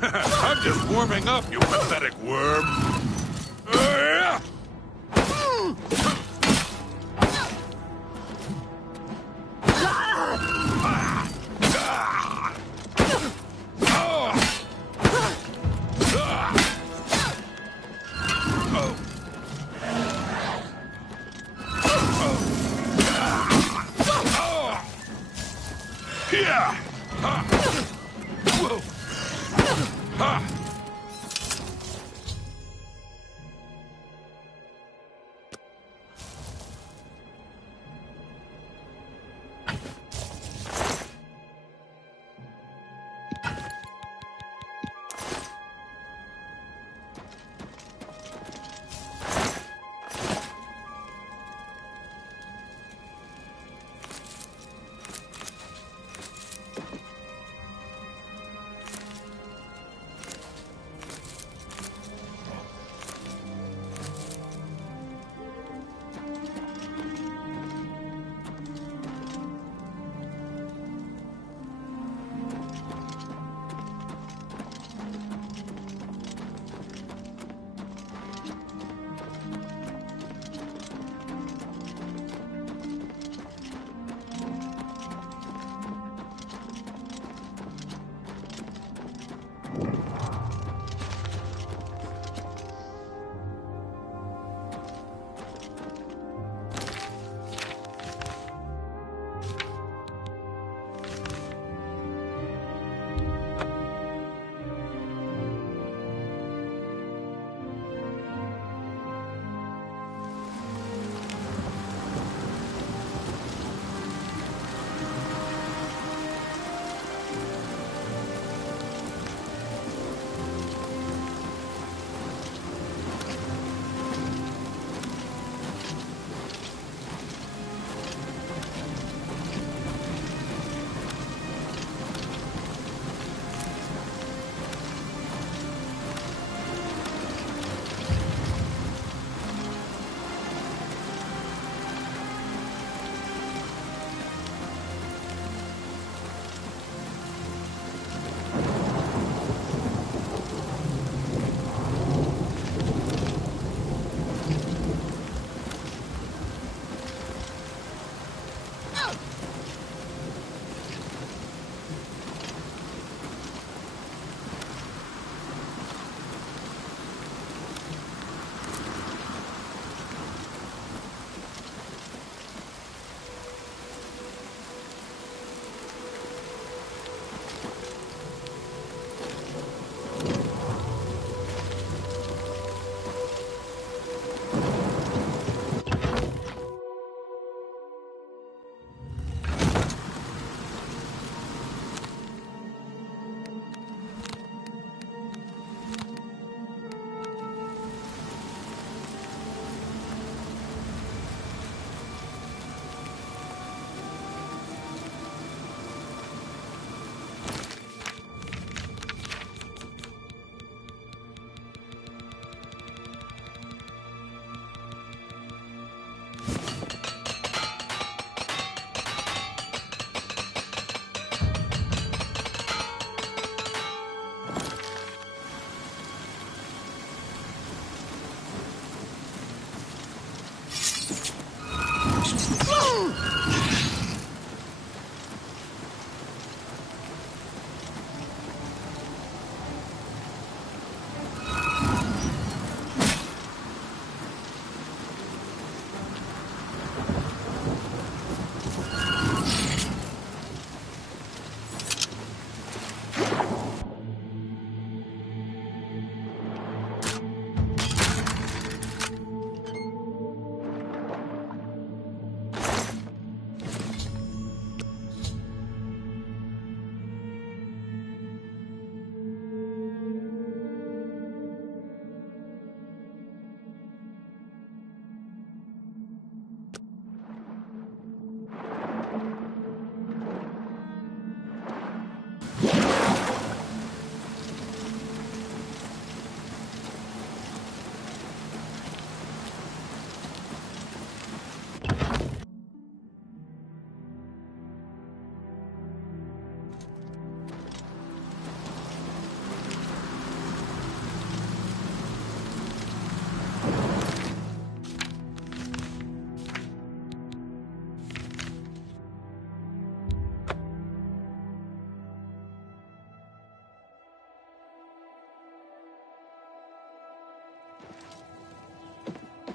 I'm just warming up, you pathetic worm.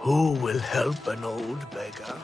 Who will help an old beggar?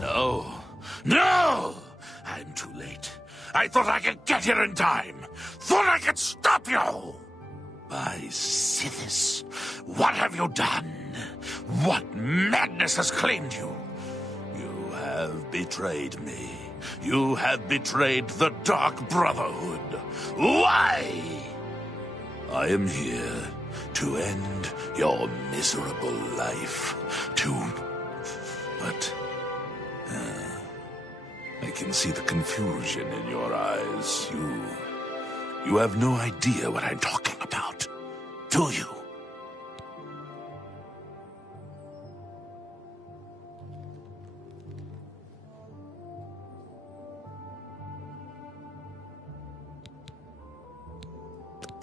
No. No! I'm too late. I thought I could get here in time. Thought I could stop you! By Sithis, what have you done? What madness has claimed you? You have betrayed me. You have betrayed the Dark Brotherhood. Why? I am here to end your miserable life. But I can see the confusion in your eyes. You have no idea what I'm talking about, do you?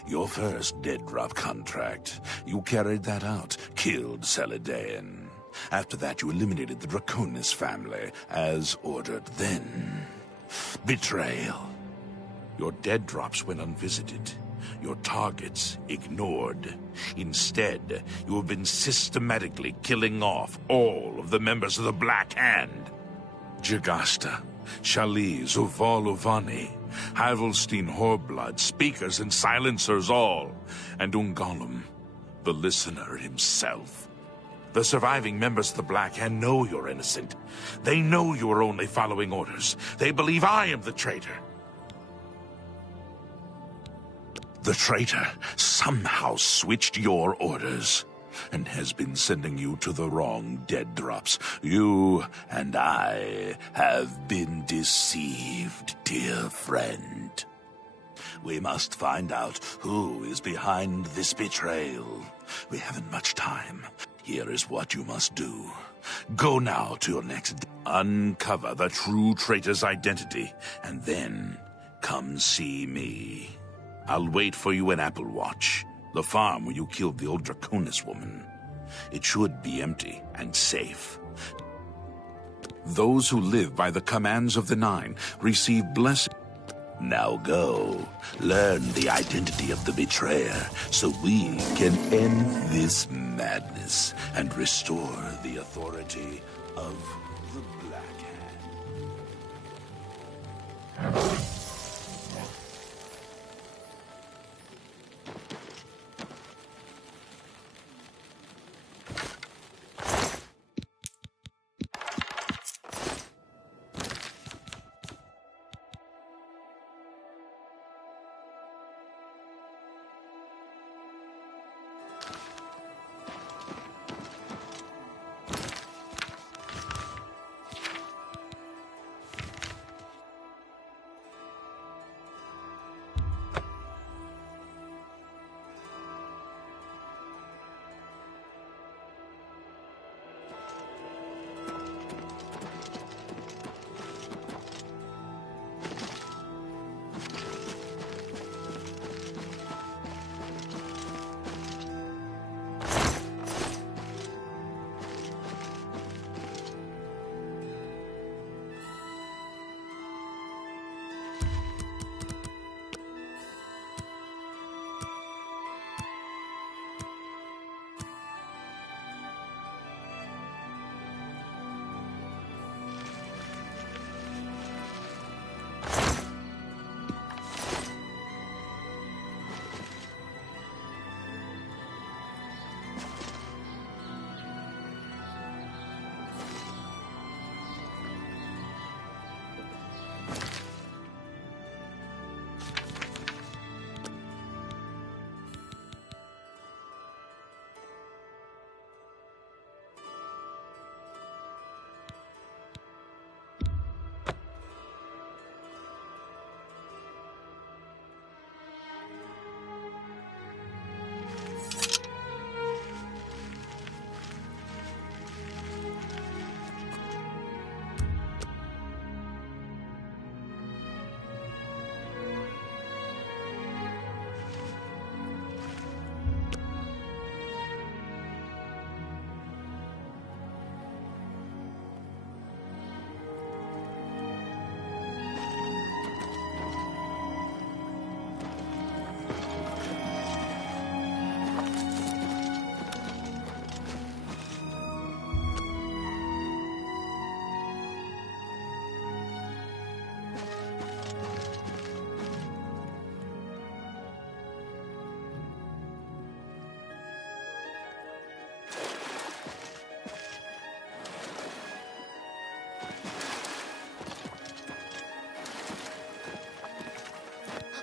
Your first dead drop contract. You carried that out, killed Celidaean. After that, you eliminated the Draconis family, as ordered. Then, betrayal. Your dead drops went unvisited. Your targets ignored. Instead, you have been systematically killing off all of the members of the Black Hand. Jagasta, Shali, Zuval Uvani, Havelstein Horblood, speakers and silencers all, and Ungolum, the listener himself. The surviving members of the Black Hand know you're innocent. They know you are only following orders. They believe I am the traitor. The traitor somehow switched your orders and has been sending you to the wrong dead drops. You and I have been deceived, dear friend. We must find out who is behind this betrayal. We haven't much time. Here is what you must do. Go now to your next... Uncover the true traitor's identity, and then come see me. I'll wait for you in Applewatch, the farm where you killed the old Draconis woman. It should be empty and safe. Those who live by the commands of the Nine receive blessing. Now go, learn the identity of the betrayer, so we can end this madness and restore the authority of the Black Hand.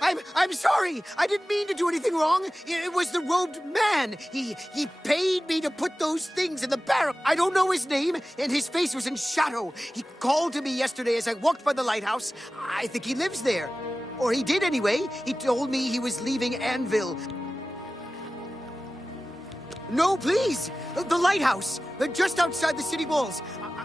I'm sorry. I didn't mean to do anything wrong. It was the robed man. He paid me to put those things in the barrel. I don't know his name, and his face was in shadow. He called to me yesterday as I walked by the lighthouse. I think he lives there. Or he did anyway. He told me he was leaving Anvil. No, please! The lighthouse! Just outside the city walls.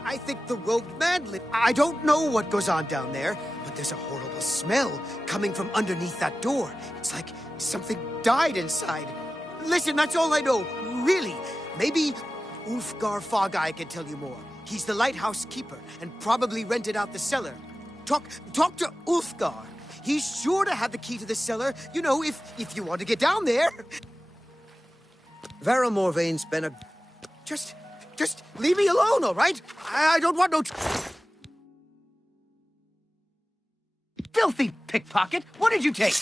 I think the robed man lives. I don't know what goes on down there, but there's a horrible smell coming from underneath that door. It's like something died inside. Listen, that's all I know. Really. Maybe Ulfgar Fogeye can tell you more. He's the lighthouse keeper and probably rented out the cellar. Talk to Ulfgar. He's sure to have the key to the cellar, you know, if you want to get down there. Vera Morvain's been a... Just leave me alone, all right? I don't want no... Filthy pickpocket! What did you take?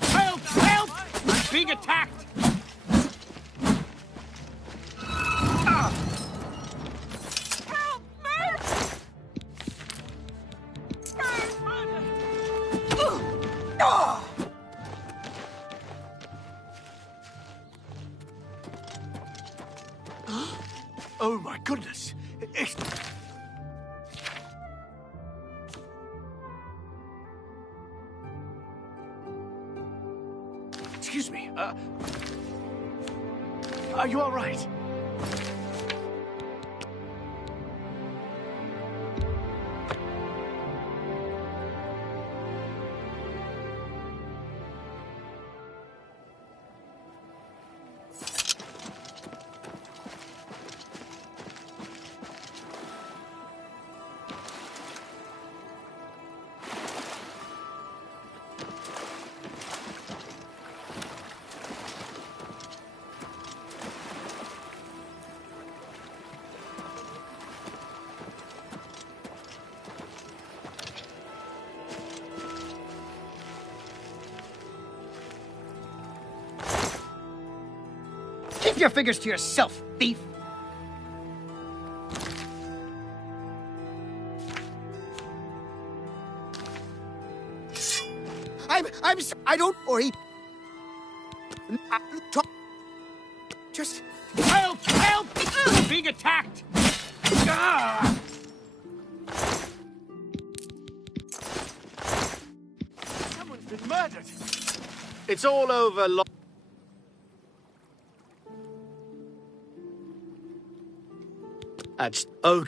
Help! Help! I'm being attacked! Help me! Oh my goodness! Excuse me, are you all right? Keep your fingers to yourself, thief! I don't... Or he... Just... Help! Help! I'm being attacked! Ah! Someone's been murdered. It's all over. That's... Oh...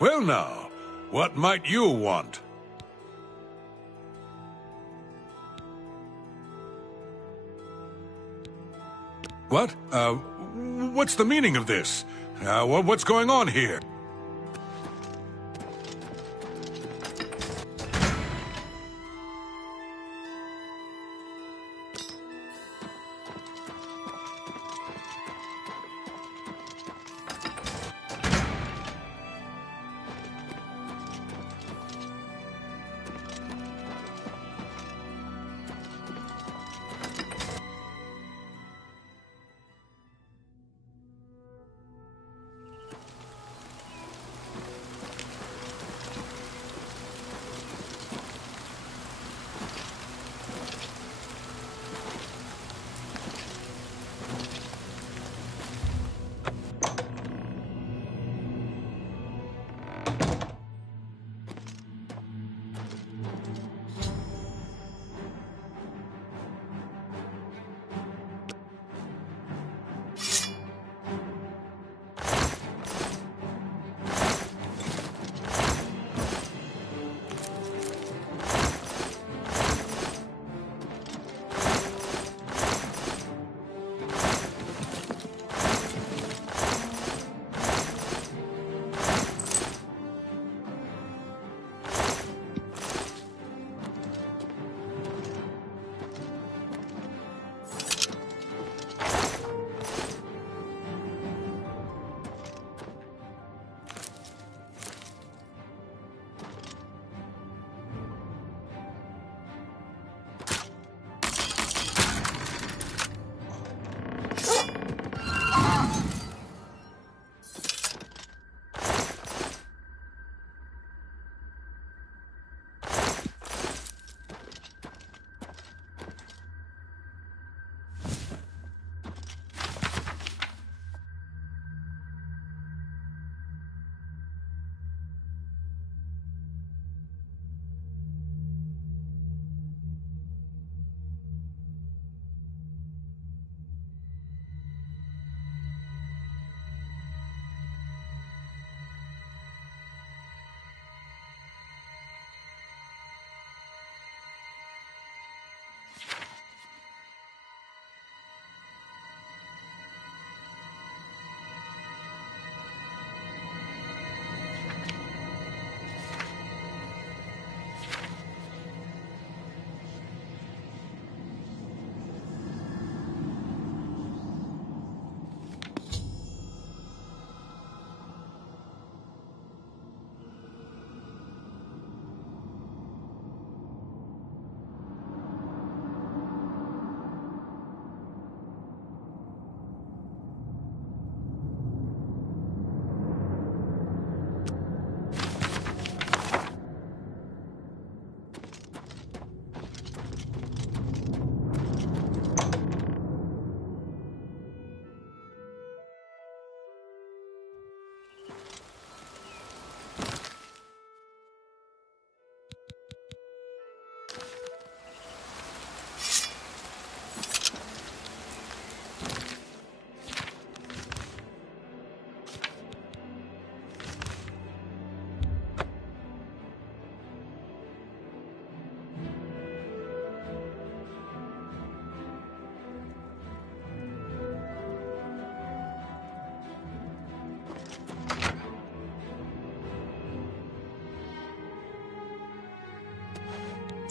Well now, what might you want? What? What's the meaning of this? What's going on here?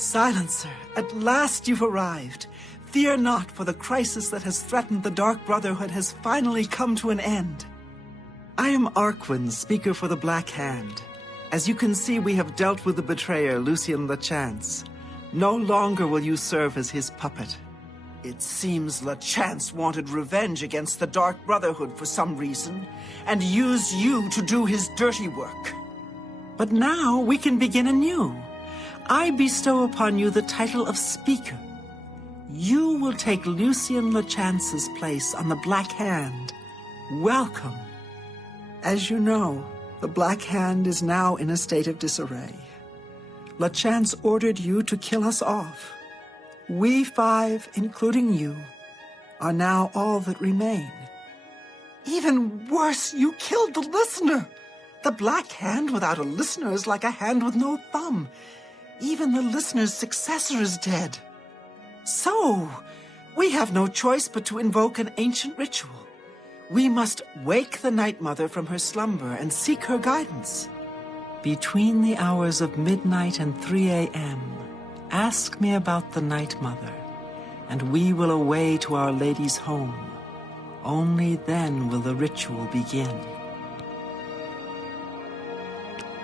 Silencer, at last you've arrived. Fear not, for the crisis that has threatened the Dark Brotherhood has finally come to an end. I am Arquin, speaker for the Black Hand. As you can see, we have dealt with the betrayer, Lucien LeChance. No longer will you serve as his puppet. It seems LeChance wanted revenge against the Dark Brotherhood for some reason, and used you to do his dirty work. But now we can begin anew. I bestow upon you the title of Speaker. You will take Lucien LeChance's place on the Black Hand. Welcome. As you know, the Black Hand is now in a state of disarray. LeChance ordered you to kill us off. We five, including you, are now all that remain. Even worse, you killed the listener. The Black Hand without a listener is like a hand with no thumb. Even the listener's successor is dead. So, we have no choice but to invoke an ancient ritual. We must wake the Night Mother from her slumber and seek her guidance. Between the hours of midnight and 3 a.m., ask me about the Night Mother, and we will away to Our Lady's home. Only then will the ritual begin.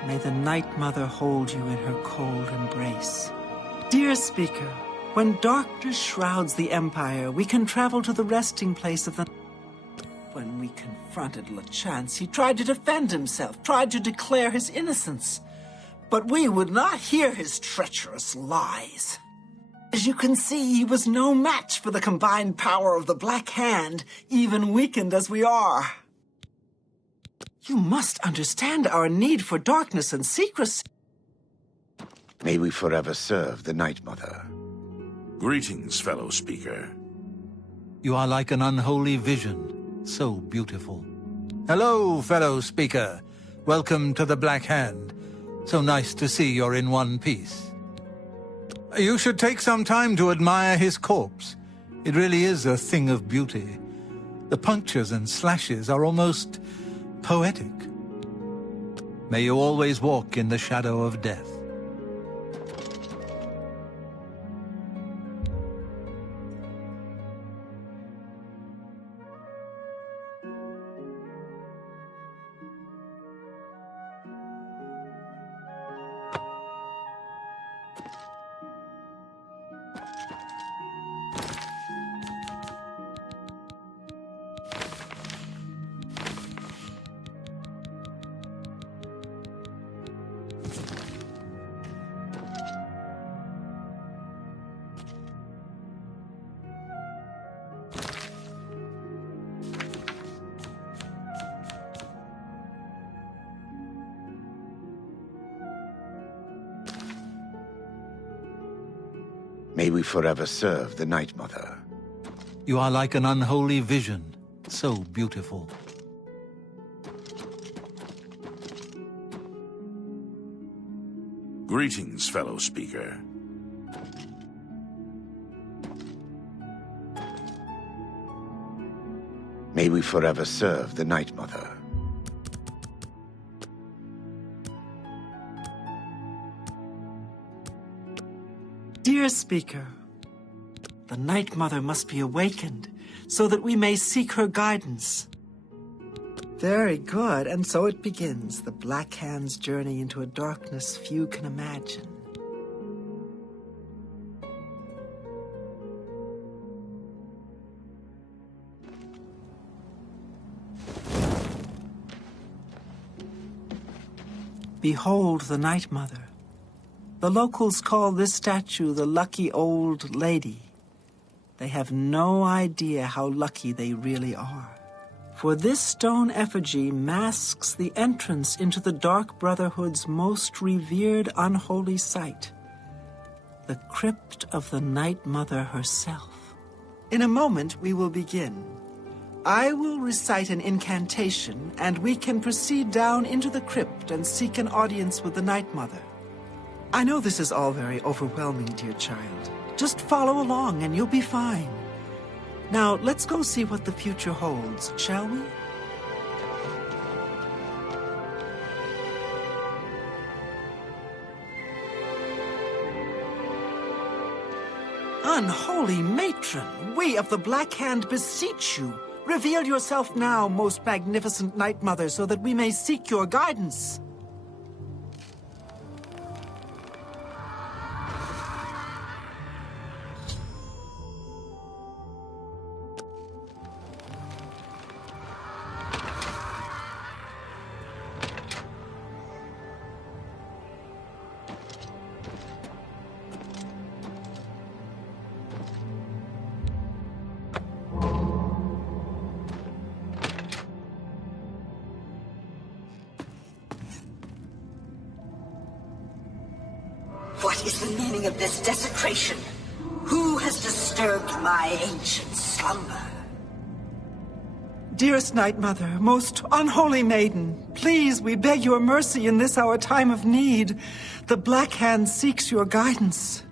May the Night Mother hold you in her cold embrace. Dear Speaker, when darkness shrouds the Empire, we can travel to the resting place of the... When we confronted LeChance, he tried to defend himself, tried to declare his innocence. But we would not hear his treacherous lies. As you can see, he was no match for the combined power of the Black Hand, even weakened as we are. You must understand our need for darkness and secrecy. May we forever serve the Night Mother. Greetings, fellow speaker. You are like an unholy vision, so beautiful. Hello, fellow speaker. Welcome to the Black Hand. So nice to see you're in one piece. You should take some time to admire his corpse. It really is a thing of beauty. The punctures and slashes are almost poetic. May you always walk in the shadow of death. May we forever serve the Night Mother. You are like an unholy vision, so beautiful. Greetings, fellow speaker. May we forever serve the Night Mother. Dear Speaker, the Night Mother must be awakened so that we may seek her guidance. Very good, and so it begins, the Black Hand's journey into a darkness few can imagine. Behold the Night Mother. The locals call this statue the Lucky Old Lady. They have no idea how lucky they really are. For this stone effigy masks the entrance into the Dark Brotherhood's most revered unholy site, the crypt of the Night Mother herself. In a moment, we will begin. I will recite an incantation, and we can proceed down into the crypt and seek an audience with the Night Mother. I know this is all very overwhelming, dear child. Just follow along and you'll be fine. Now, let's go see what the future holds, shall we? Unholy matron, we of the Black Hand beseech you. Reveal yourself now, most magnificent Night Mother, so that we may seek your guidance. What is the meaning of this desecration? Who has disturbed my ancient slumber? Dearest Night Mother, most unholy maiden, please, we beg your mercy in this our time of need. The Black Hand seeks your guidance.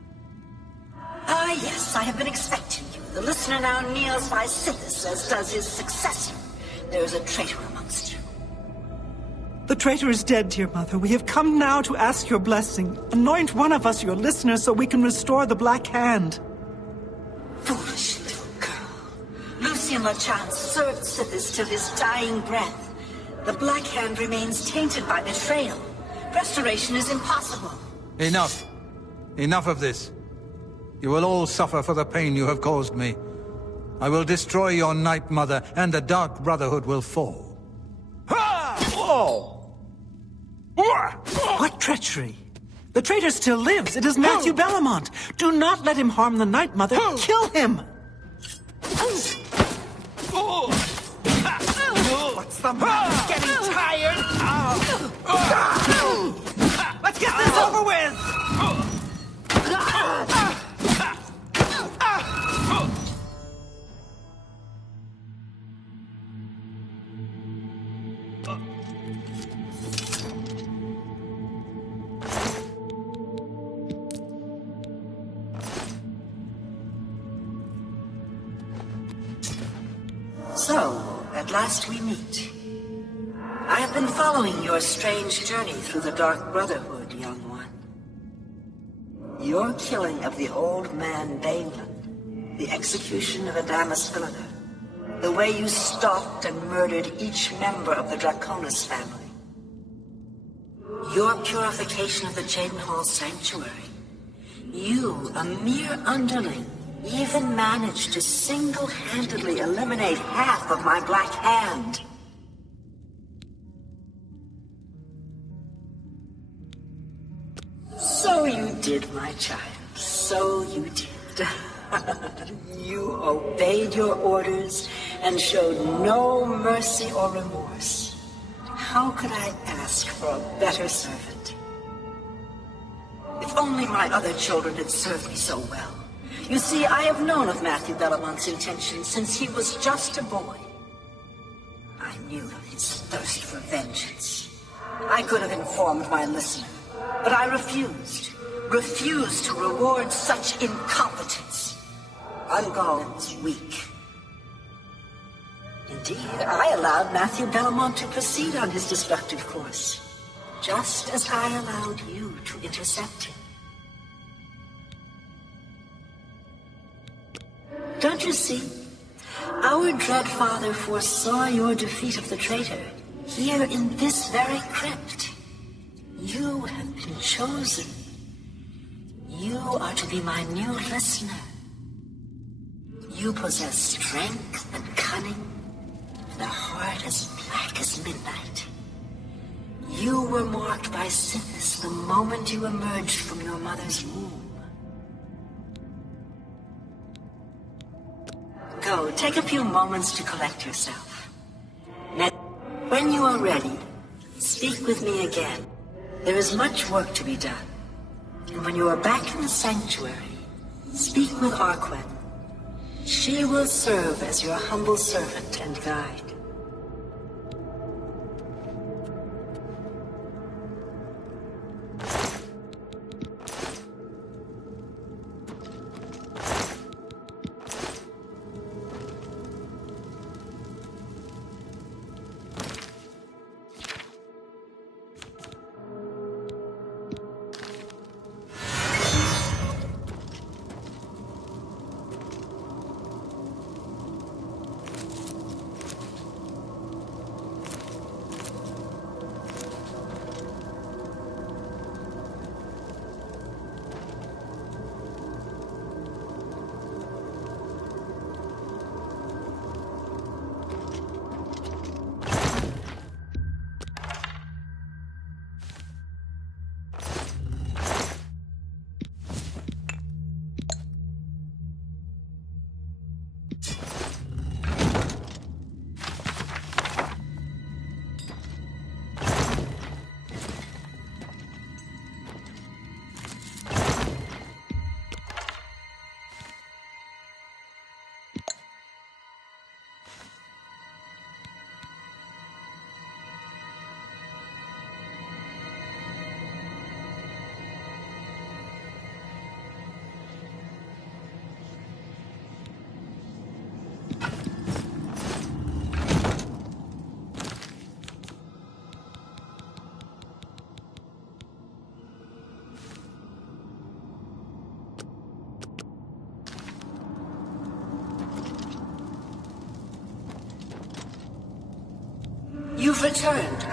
Ah, yes, I have been expecting you. The listener now kneels by Sithis, as does his successor. There is a traitor amongst you. The traitor is dead, dear mother. We have come now to ask your blessing. Anoint one of us your listener so we can restore the Black Hand. Foolish little girl. Lucian LaChance served Sithis till his dying breath. The Black Hand remains tainted by betrayal. Restoration is impossible. Enough. Enough of this. You will all suffer for the pain you have caused me. I will destroy your Night Mother, and the Dark Brotherhood will fall. Ha! Whoa! What treachery? The traitor still lives. It is Matthew Bellamont. Do not let him harm the Night Mother. Kill him! What's the matter? Getting tired? Let's get this over with! So, at last we meet. I have been following your strange journey through the Dark Brotherhood, young one. Your killing of the old man Bainland, the execution of Adamus Philida, the way you stalked and murdered each member of the Draconis family. Your purification of the Jadenhall Sanctuary. You, a mere underling, even managed to single-handedly eliminate half of my Black Hand. So you did, my child. So you did. You obeyed your orders and showed no mercy or remorse. How could I ask for a better servant? If only my other children had served me so well. You see, I have known of Matthew Bellamont's intentions since he was just a boy. I knew of his thirst for vengeance. I could have informed my listener, but I refused. Refused to reward such incompetence. Ungol was weak. Indeed, I allowed Matthew Bellamont to proceed on his destructive course, just as I allowed you to intercept him. Don't you see? Our dread father foresaw your defeat of the traitor here in this very crypt. You have been chosen. You are to be my new listener. You possess strength and cunning, and a heart as black as midnight. You were marked by Sithis the moment you emerged from your mother's womb. Go, take a few moments to collect yourself. When you are ready, speak with me again. There is much work to be done. And when you are back in the sanctuary, speak with Arquen. She will serve as your humble servant and guide. You've returned,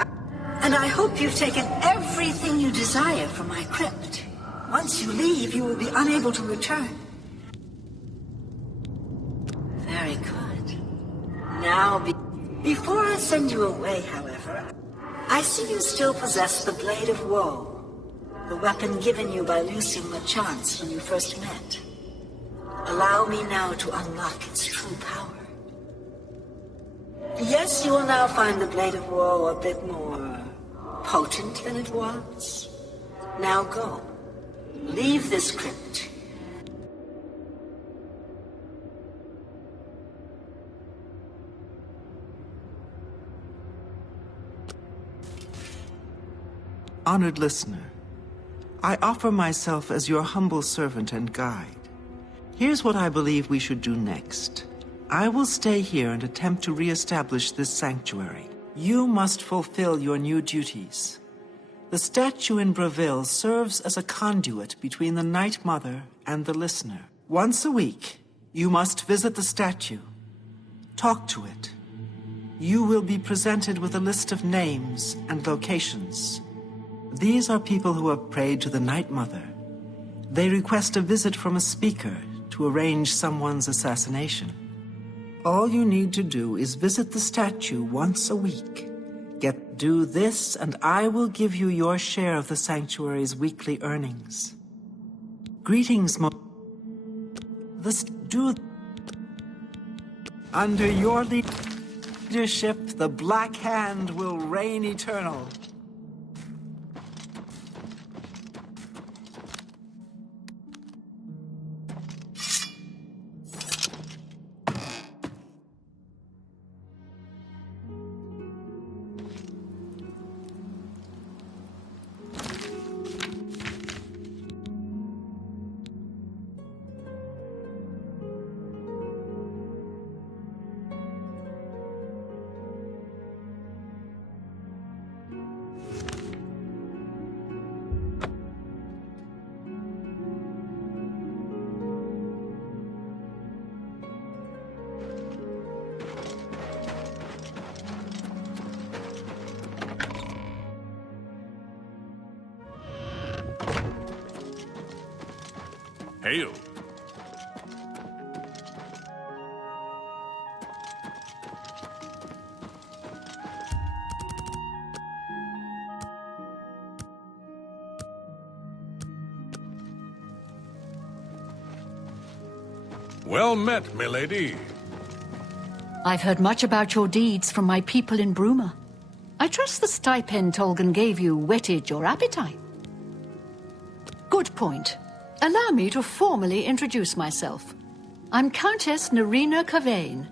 and I hope you've taken everything you desire from my crypt. Once you leave, you will be unable to return. Very good. Now, before I send you away, however, I see you still possess the Blade of Woe, the weapon given you by Lucien LeChance when you first met. Allow me now to unlock its true power. Yes, you will now find the Blade of Woe a bit more potent than it was. Now go. Leave this crypt. Honored listener, I offer myself as your humble servant and guide. Here's what I believe we should do next. I will stay here and attempt to re-establish this sanctuary. You must fulfill your new duties. The statue in Breville serves as a conduit between the Night Mother and the listener. Once a week, you must visit the statue. Talk to it. You will be presented with a list of names and locations. These are people who have prayed to the Night Mother. They request a visit from a speaker to arrange someone's assassination. All you need to do is visit the statue once a week. Do this, and I will give you your share of the sanctuary's weekly earnings. Greetings, Under your leadership, the Black Hand will reign eternal. Hail. Well met, milady. I've heard much about your deeds from my people in Bruma. I trust the stipend Tolgan gave you whetted your appetite. Good point. Allow me to formally introduce myself. I'm Countess Nerina Cavane.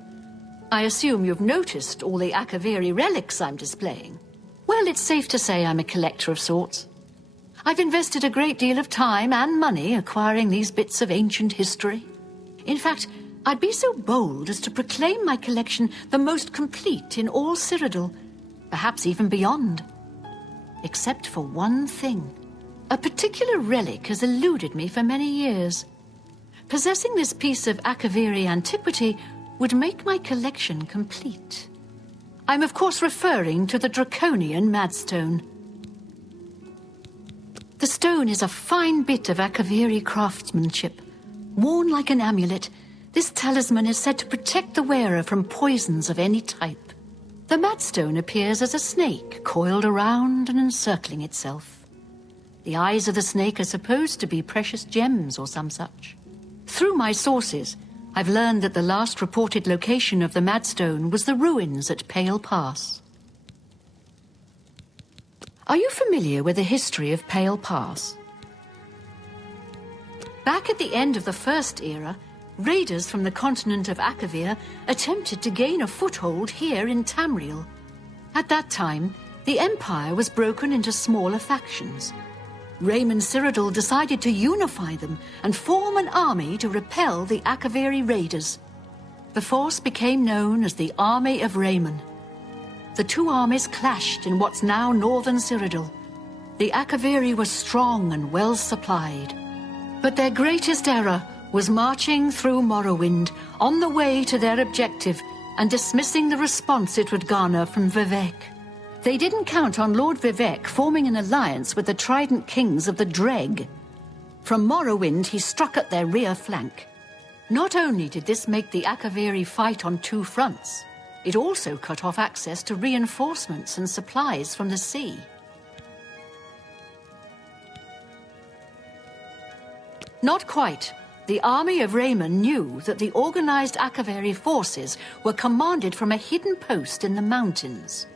I assume you've noticed all the Akaviri relics I'm displaying. Well, it's safe to say I'm a collector of sorts. I've invested a great deal of time and money acquiring these bits of ancient history. In fact, I'd be so bold as to proclaim my collection the most complete in all Cyrodiil, perhaps even beyond. Except for one thing. A particular relic has eluded me for many years. Possessing this piece of Akaviri antiquity would make my collection complete. I'm of course referring to the Draconian Madstone. The stone is a fine bit of Akaviri craftsmanship. Worn like an amulet, this talisman is said to protect the wearer from poisons of any type. The Madstone appears as a snake coiled around and encircling itself. The eyes of the snake are supposed to be precious gems or some such. Through my sources, I've learned that the last reported location of the Madstone was the ruins at Pale Pass. Are you familiar with the history of Pale Pass? Back at the end of the First Era, raiders from the continent of Akavir attempted to gain a foothold here in Tamriel. At that time, the Empire was broken into smaller factions. Raymond Cyrodiil decided to unify them and form an army to repel the Akaviri raiders. The force became known as the Army of Raymond. The two armies clashed in what's now northern Cyrodiil. The Akaviri were strong and well supplied. But their greatest error was marching through Morrowind on the way to their objective and dismissing the response it would garner from Vivek. They didn't count on Lord Vivek forming an alliance with the Trident Kings of the Dreg. From Morrowind, he struck at their rear flank. Not only did this make the Akaviri fight on two fronts, it also cut off access to reinforcements and supplies from the sea. Not quite. The army of Raymond knew that the organized Akaviri forces were commanded from a hidden post in the mountains.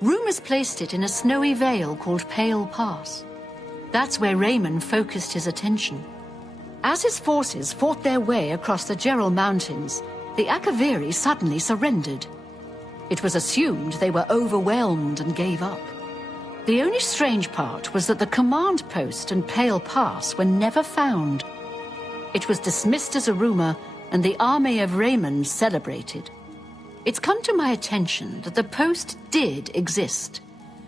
Rumors placed it in a snowy vale called Pale Pass. That's where Raymond focused his attention. As his forces fought their way across the Gerald Mountains, the Akaviri suddenly surrendered. It was assumed they were overwhelmed and gave up. The only strange part was that the command post and Pale Pass were never found. It was dismissed as a rumor, and the army of Raymond celebrated. It's come to my attention that the post did exist,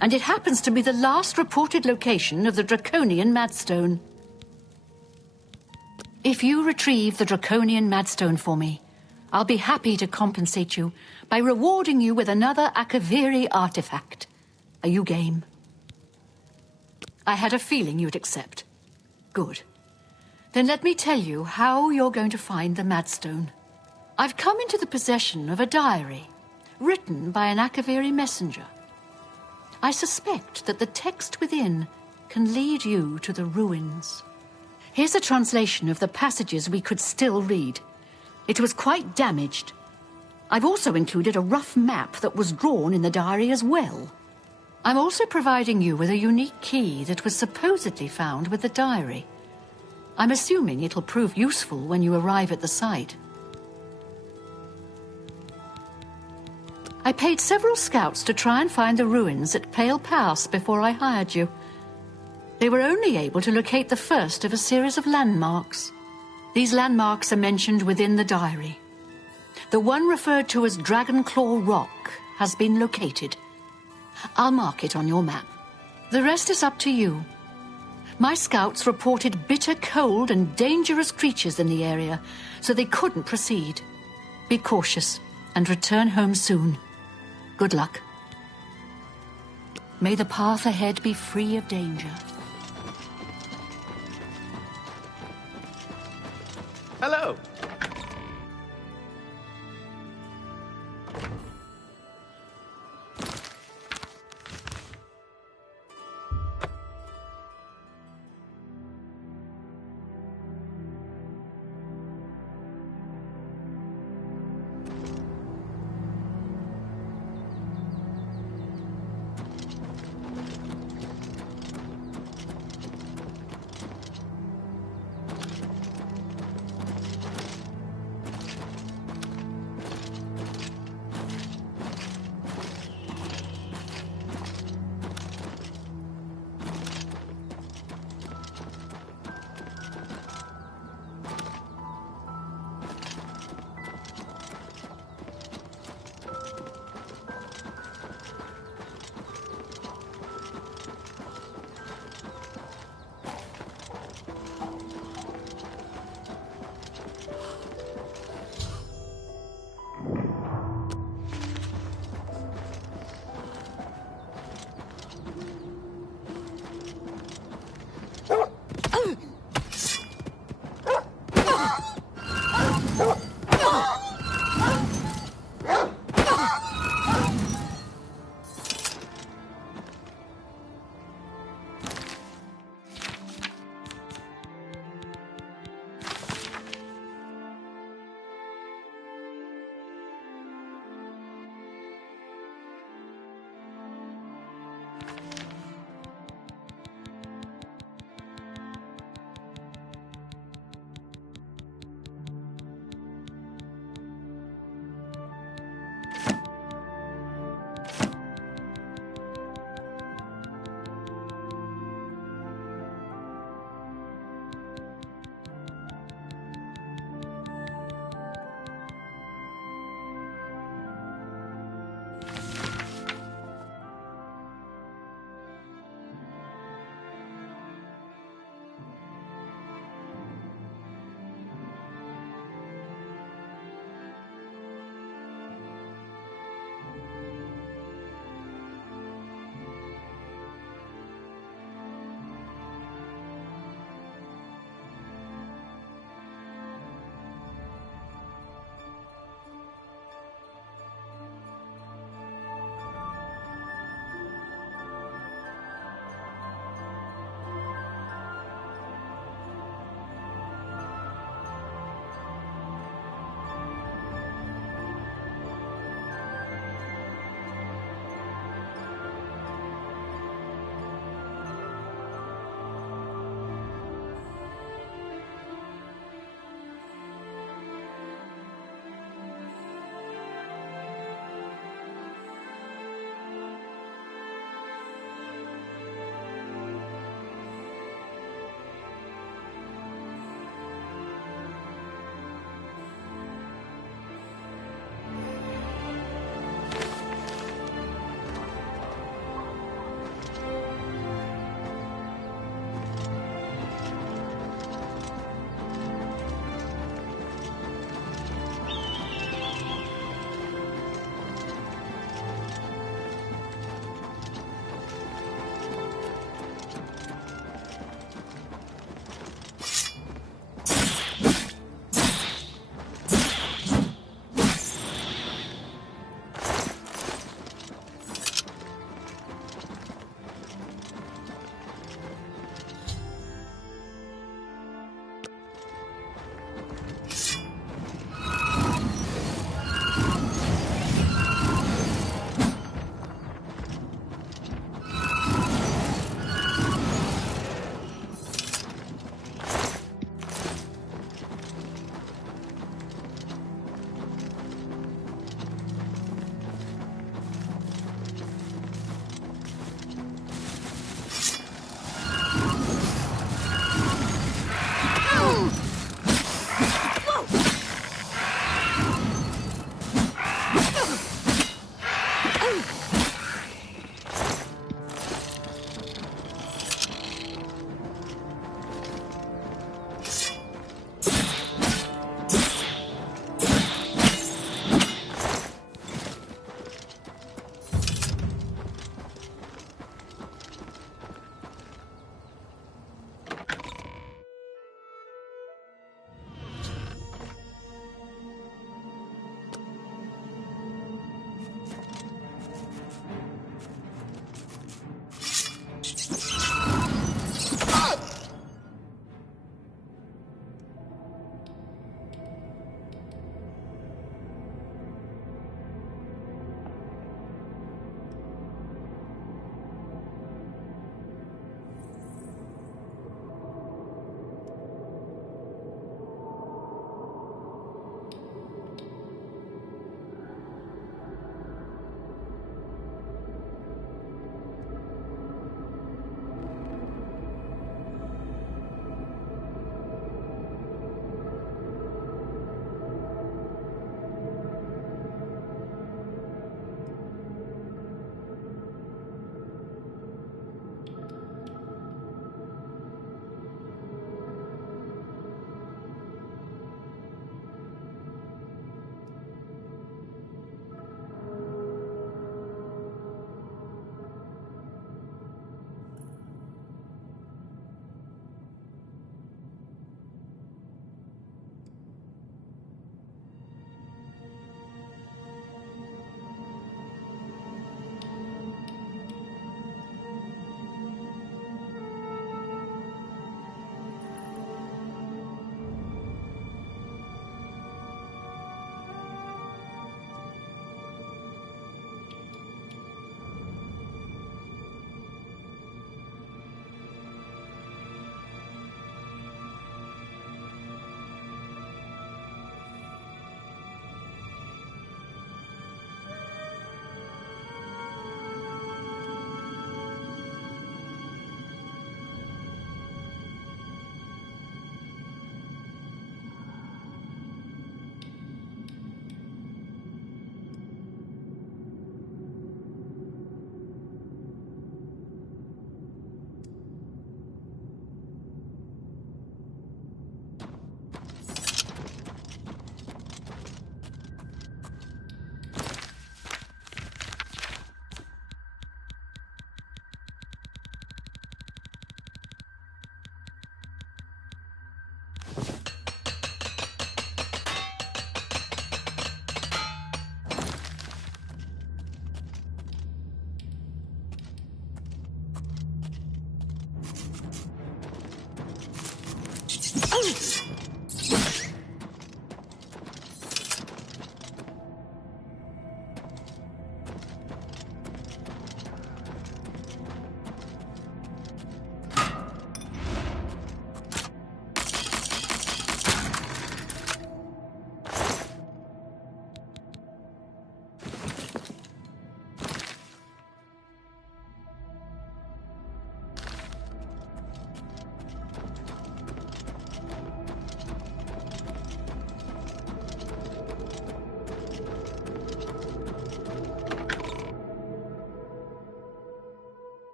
and it happens to be the last reported location of the Draconian Madstone. If you retrieve the Draconian Madstone for me, I'll be happy to compensate you by rewarding you with another Akaviri artifact. Are you game? I had a feeling you'd accept. Good. Then let me tell you how you're going to find the Madstone. I've come into the possession of a diary, written by an Akaviri messenger. I suspect that the text within can lead you to the ruins. Here's a translation of the passages we could still read. It was quite damaged. I've also included a rough map that was drawn in the diary as well. I'm also providing you with a unique key that was supposedly found with the diary. I'm assuming it'll prove useful when you arrive at the site. I paid several scouts to try and find the ruins at Pale Pass before I hired you. They were only able to locate the first of a series of landmarks. These landmarks are mentioned within the diary. The one referred to as Dragonclaw Rock has been located. I'll mark it on your map. The rest is up to you. My scouts reported bitter cold and dangerous creatures in the area, so they couldn't proceed. Be cautious and return home soon. Good luck. May the path ahead be free of danger. Hello.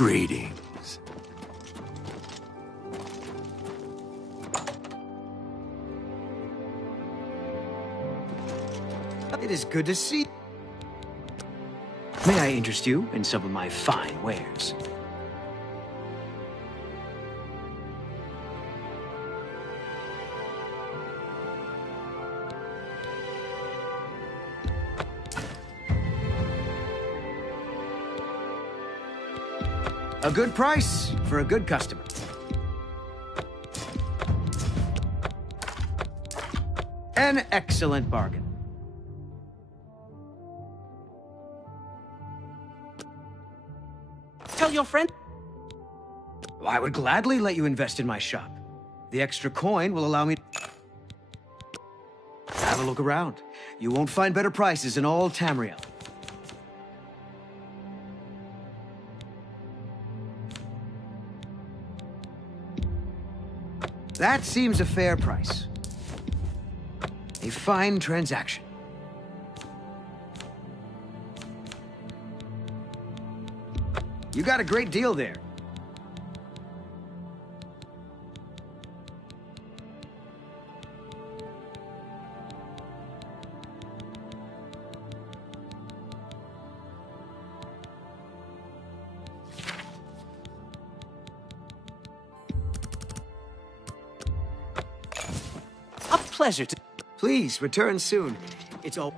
Greetings. It is good to see. May I interest you in some of my fine wares? A good price for a good customer. An excellent bargain. Tell your friend. I would gladly let you invest in my shop. The extra coin will allow me to have a look around. You won't find better prices in all Tamriel. That seems a fair price. A fine transaction. You got a great deal there. A pleasure to... Please, return soon. It's all...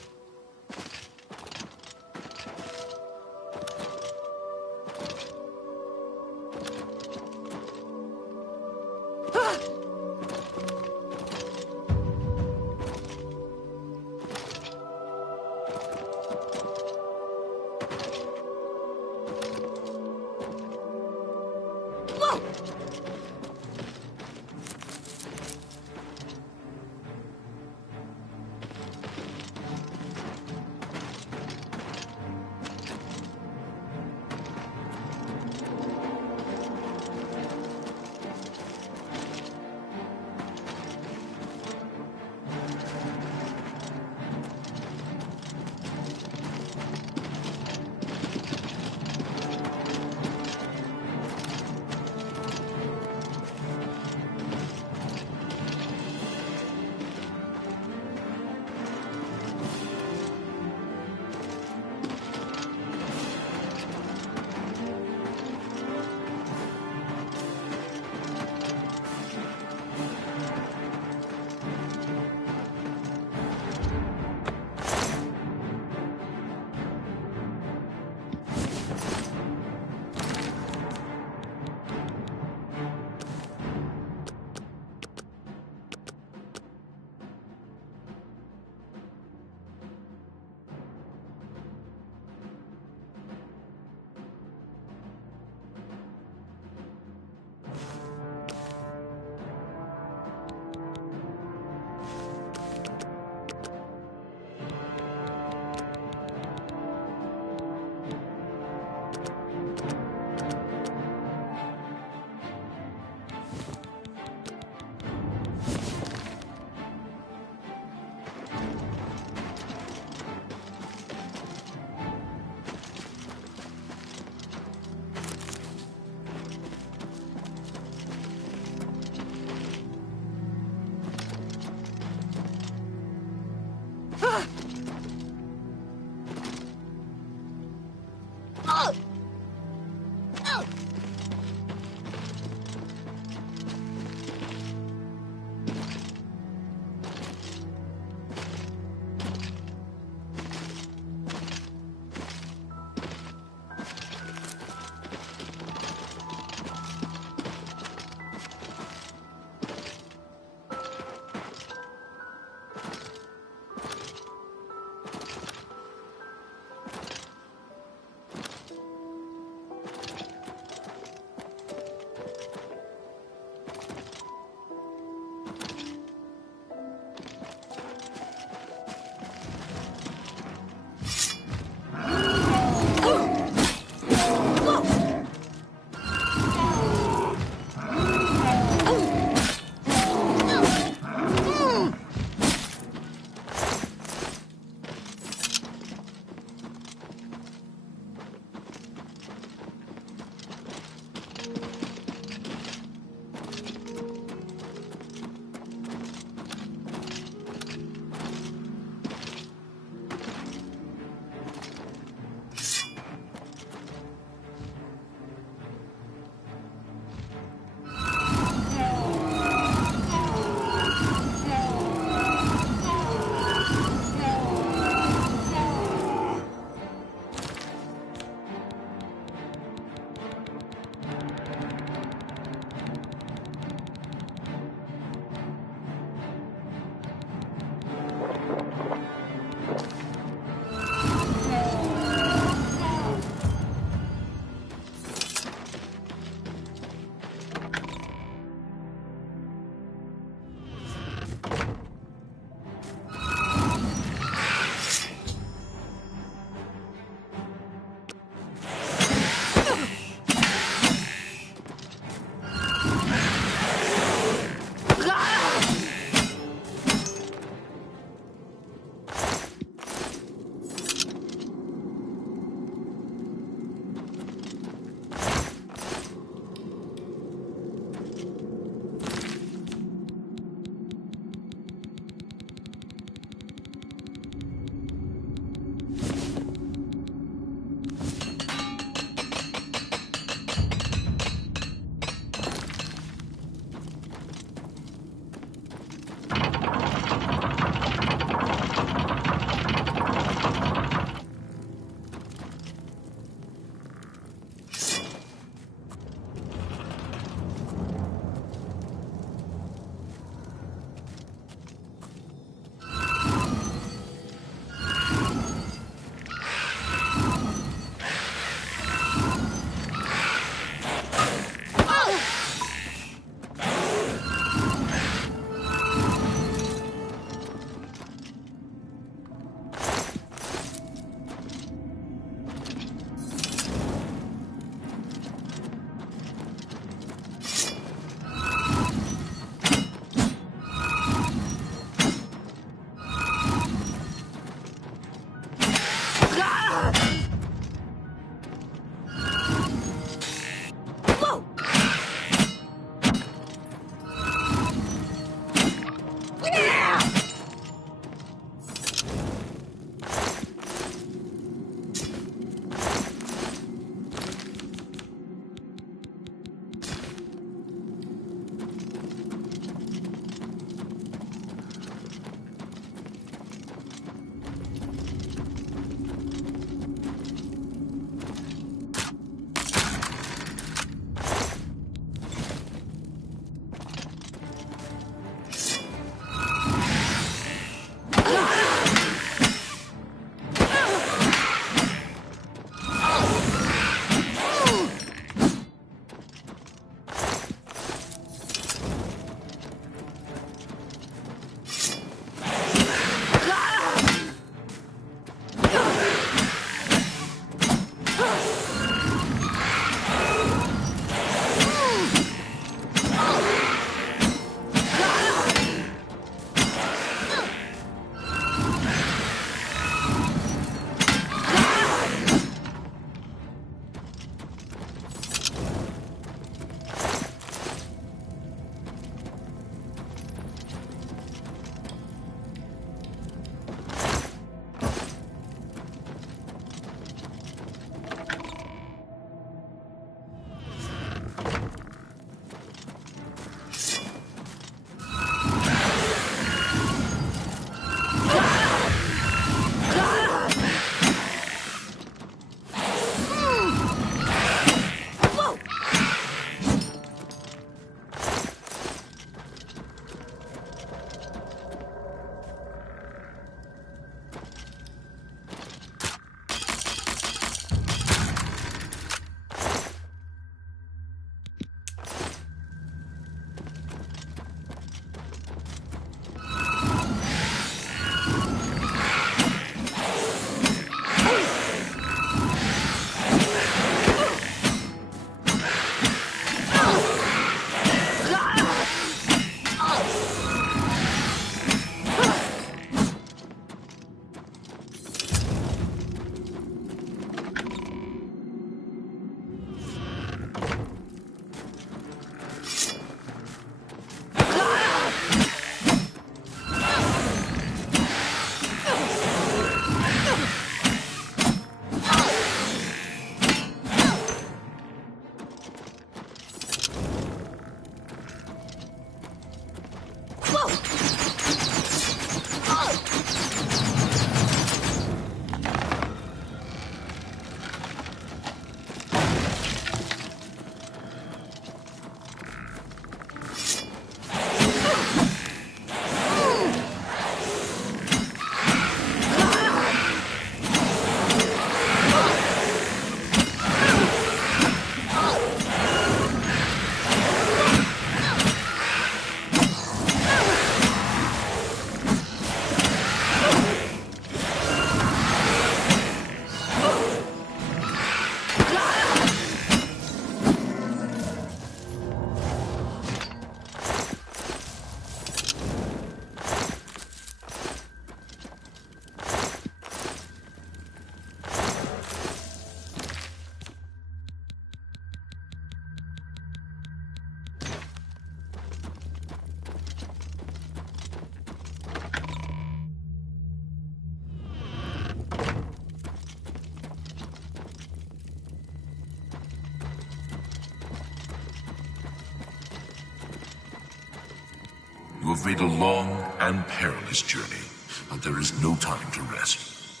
have made a long and perilous journey, but there is no time to rest.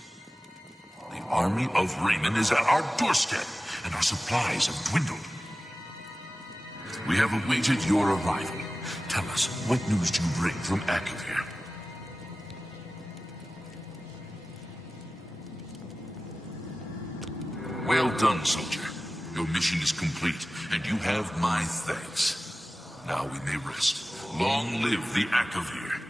The army of Raymond is at our doorstep, and our supplies have dwindled. We have awaited your arrival. Tell us, what news do you bring from Akavir? Well done, soldier. Your mission is complete, and you have my thanks. Now we may rest. Long live the Akavir.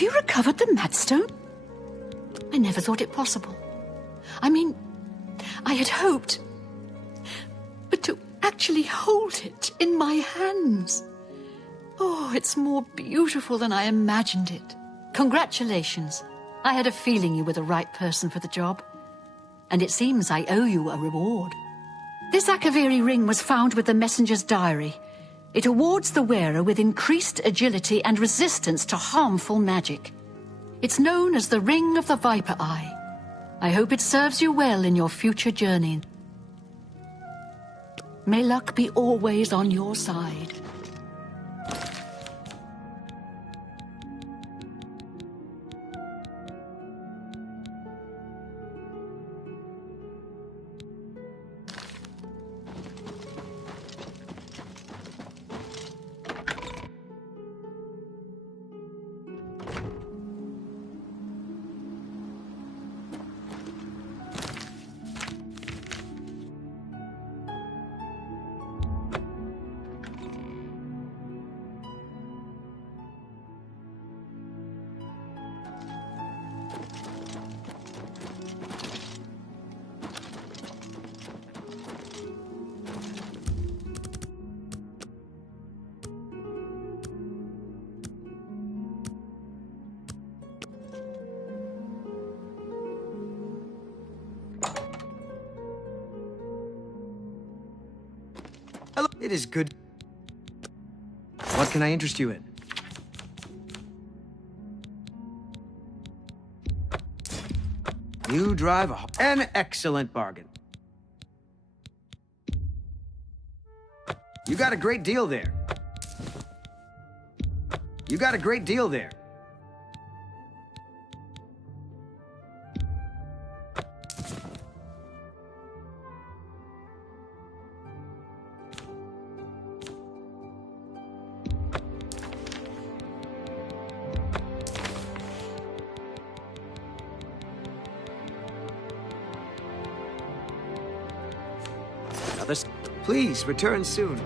Have you recovered the Madstone? I never thought it possible. I mean, I had hoped. But to actually hold it in my hands. Oh, it's more beautiful than I imagined it. Congratulations. I had a feeling you were the right person for the job. And it seems I owe you a reward. This Akaviri ring was found with the messenger's diary. It awards the wearer with increased agility and resistance to harmful magic. It's known as the Ring of the Viper Eye. I hope it serves you well in your future journey. May luck be always on your side. It is good. What can I interest you in? You drive an excellent bargain. You got a great deal there. You got a great deal there. Please return soon.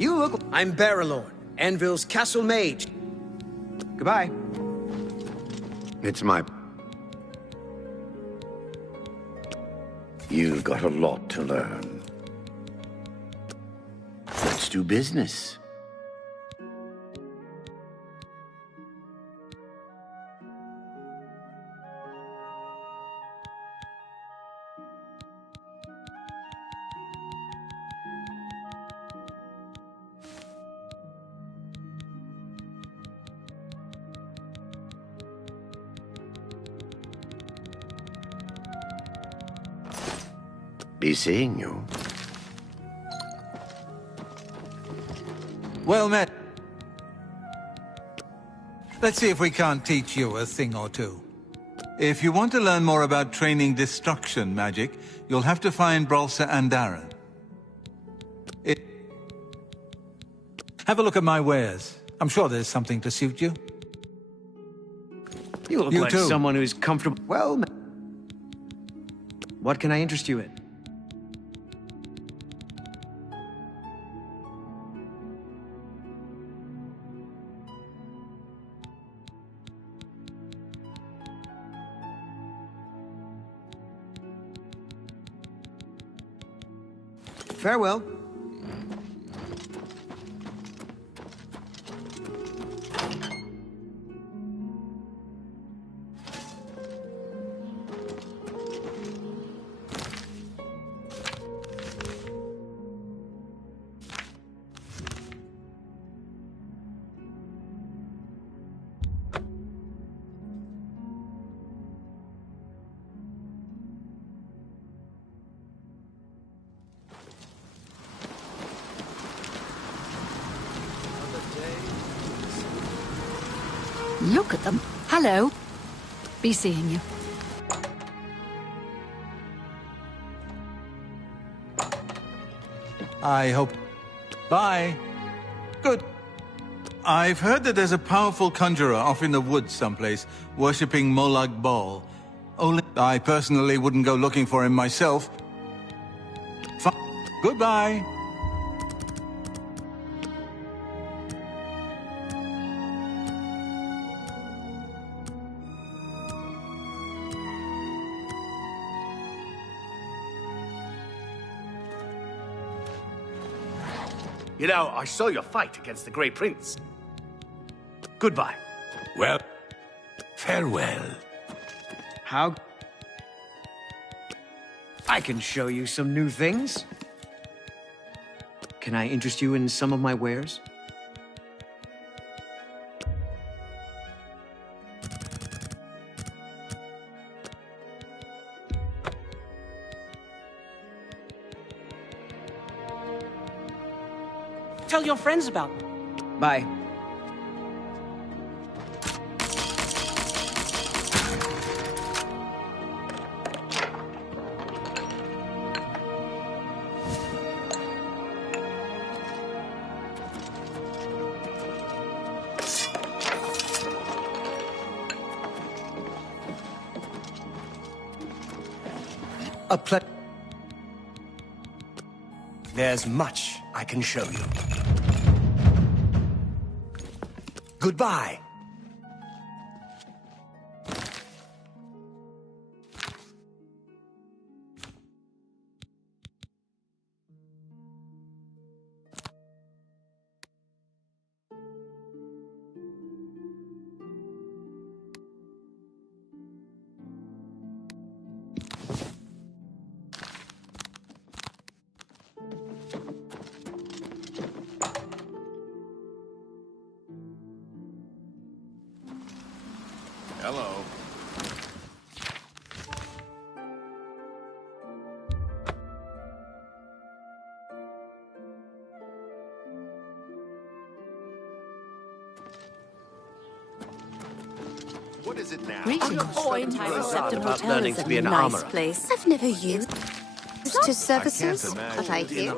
You look... I'm Barrelorn, Anvil's castle mage. Goodbye. It's my... You've got a lot to learn. Let's do business. Be seeing you. Well met. Let's see if we can't teach you a thing or two. If you want to learn more about training destruction magic, you'll have to find Brolsa Andara. Have a look at my wares. I'm sure there's something to suit you. You look You like too. someone who's comfortable. Well, what can I interest you in? Farewell. Look at them. Hello. Be seeing you. I hope... Bye. Good. I've heard that there's a powerful conjurer off in the woods someplace, worshipping Molag Bal. Only I personally wouldn't go looking for him myself. Goodbye. You know, I saw your fight against the Grey Prince. Goodbye. Well, farewell. How? I can show you some new things. Can I interest you in some of my wares? Tell your friends about me. Bye. There's much I can show you. Goodbye. Hello. What is it now? Greetings. Septim about Hotel learning is to a be an nice armorer. place. I've never used his services, but I hear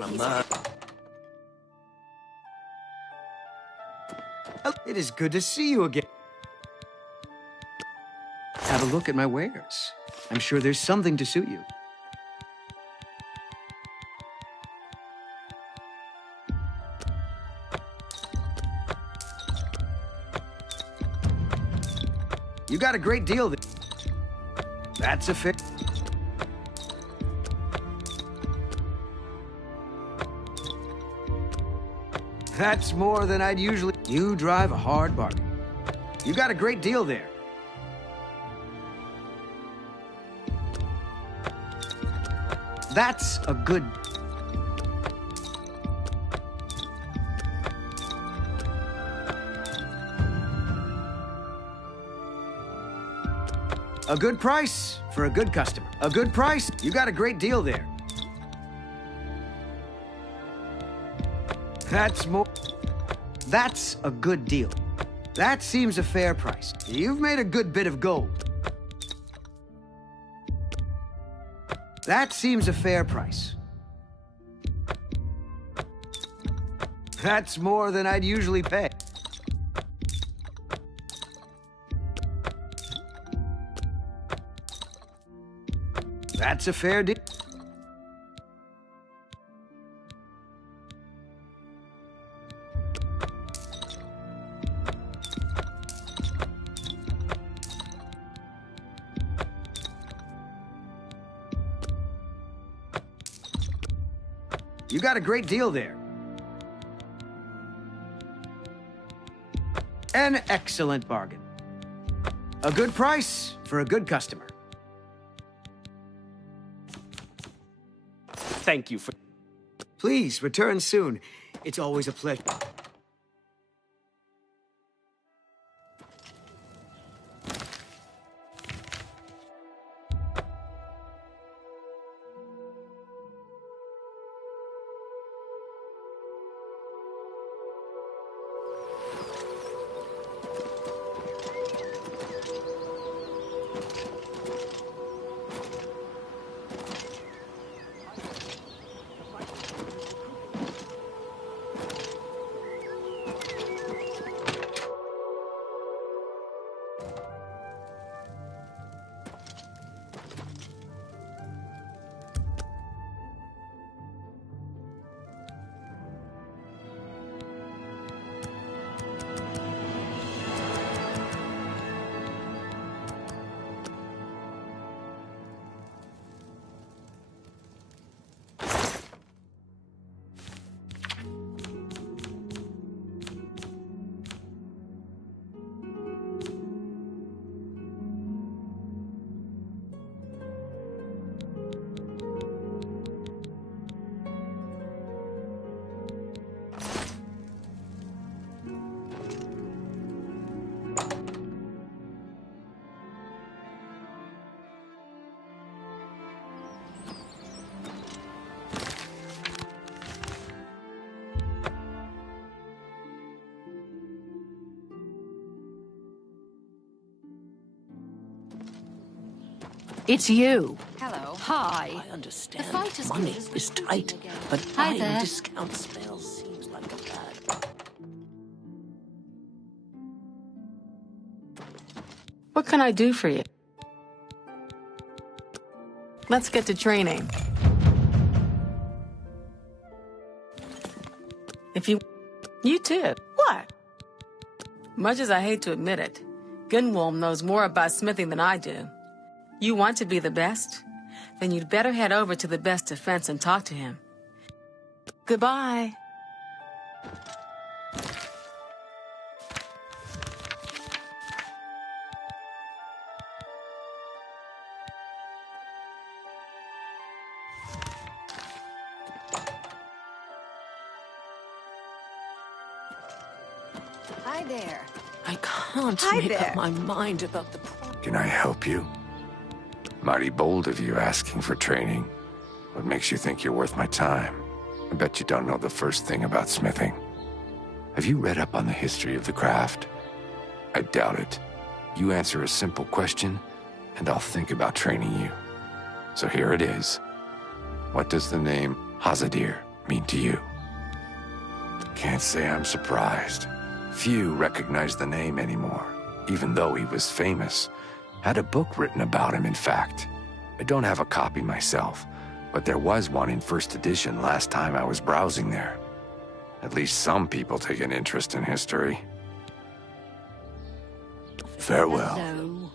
It is good to see you again. Have a look at my wares. I'm sure there's something to suit you. got a great deal there. That's a fair... That's more than I'd usually... You drive a hard bargain. You got a great deal there. That's a good... A good price for a good customer. A good price. You got a great deal there. That's more... That's a good deal. That seems a fair price. You've made a good bit of gold. That seems a fair price. That's more than I'd usually pay. That's a fair deal. You got a great deal there. An excellent bargain. A good price for a good customer. Thank you for... Please, return soon. It's always a pleasure. It's you. Hello. Hi. I understand. The fight is Money good. is tight, but Hi buying there. discount spells seems like a bad... What can I do for you? Let's get to training. If you... You too. What? Much as I hate to admit it, Gunwolm knows more about smithing than I do. You want to be the best? Then you'd better head over to the best defense and talk to him. Goodbye. Hi there. I can't make up my mind about the problem. Can I help you? Mighty bold of you asking for training. What makes you think you're worth my time? I bet you don't know the first thing about smithing. Have you read up on the history of the craft? I doubt it. You answer a simple question, and I'll think about training you. So here it is. What does the name Hazadir mean to you? Can't say I'm surprised. Few recognize the name anymore, even though he was famous. Had a book written about him, in fact. I don't have a copy myself, but there was one in first edition last time I was browsing there. At least some people take an interest in history. Farewell. Hello.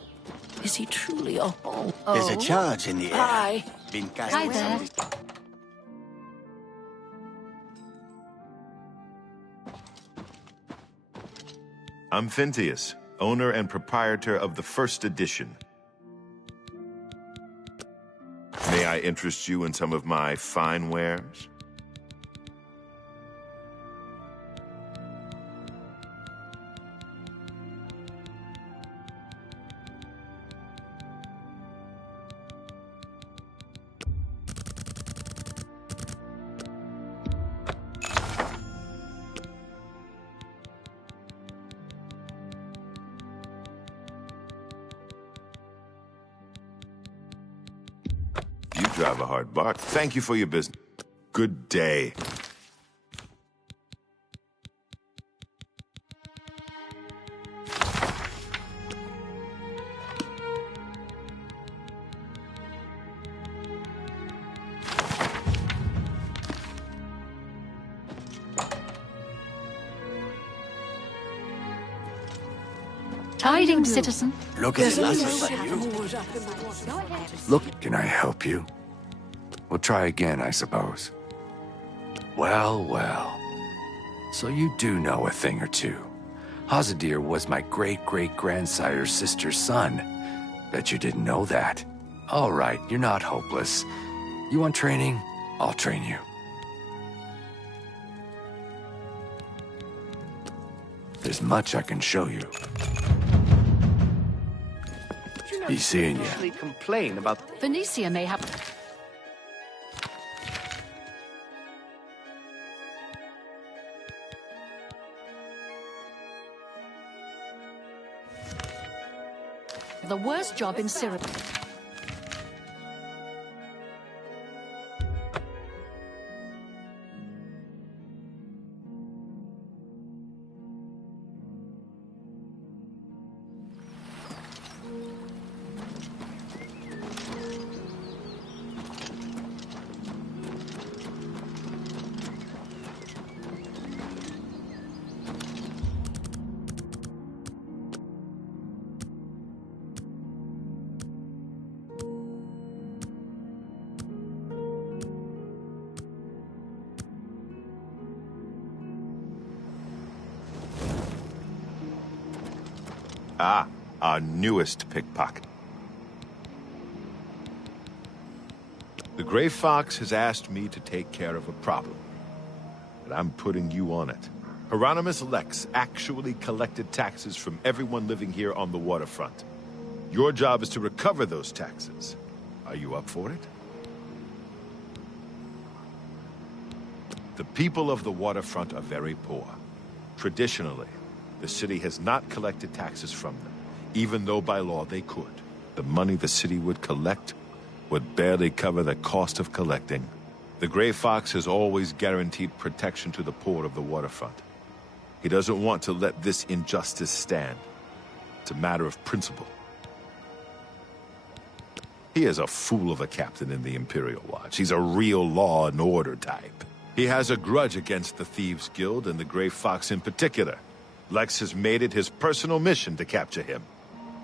Is he truly a home? There's a charge in the air. Hi. Been cast Hi by there. somebody. I'm Phintius, owner and proprietor of the First Edition. May I interest you in some of my fine wares? You drive a hard bark. Thank you for your business. Good day. Tidings, citizen. Look at the lasses. Look, can I help you? We'll try again, I suppose. Well, well. So you do know a thing or two. Hazadir was my great-great-grandsire's sister's son. Bet you didn't know that. All right, you're not hopeless. You want training? I'll train you. There's much I can show you. Be seeing you. Usually complain about. Venetia may have... the worst job in Syrup. Ah, our newest pickpocket. The Gray Fox has asked me to take care of a problem, and I'm putting you on it. Hieronymus Lex actually collected taxes from everyone living here on the waterfront. Your job is to recover those taxes. Are you up for it? The people of the waterfront are very poor. Traditionally, the city has not collected taxes from them, even though by law they could. The money the city would collect would barely cover the cost of collecting. The Gray Fox has always guaranteed protection to the poor of the waterfront. He doesn't want to let this injustice stand. It's a matter of principle. He is a fool of a captain in the Imperial Watch. He's a real law and order type. He has a grudge against the Thieves Guild and the Gray Fox in particular. Lex has made it his personal mission to capture him.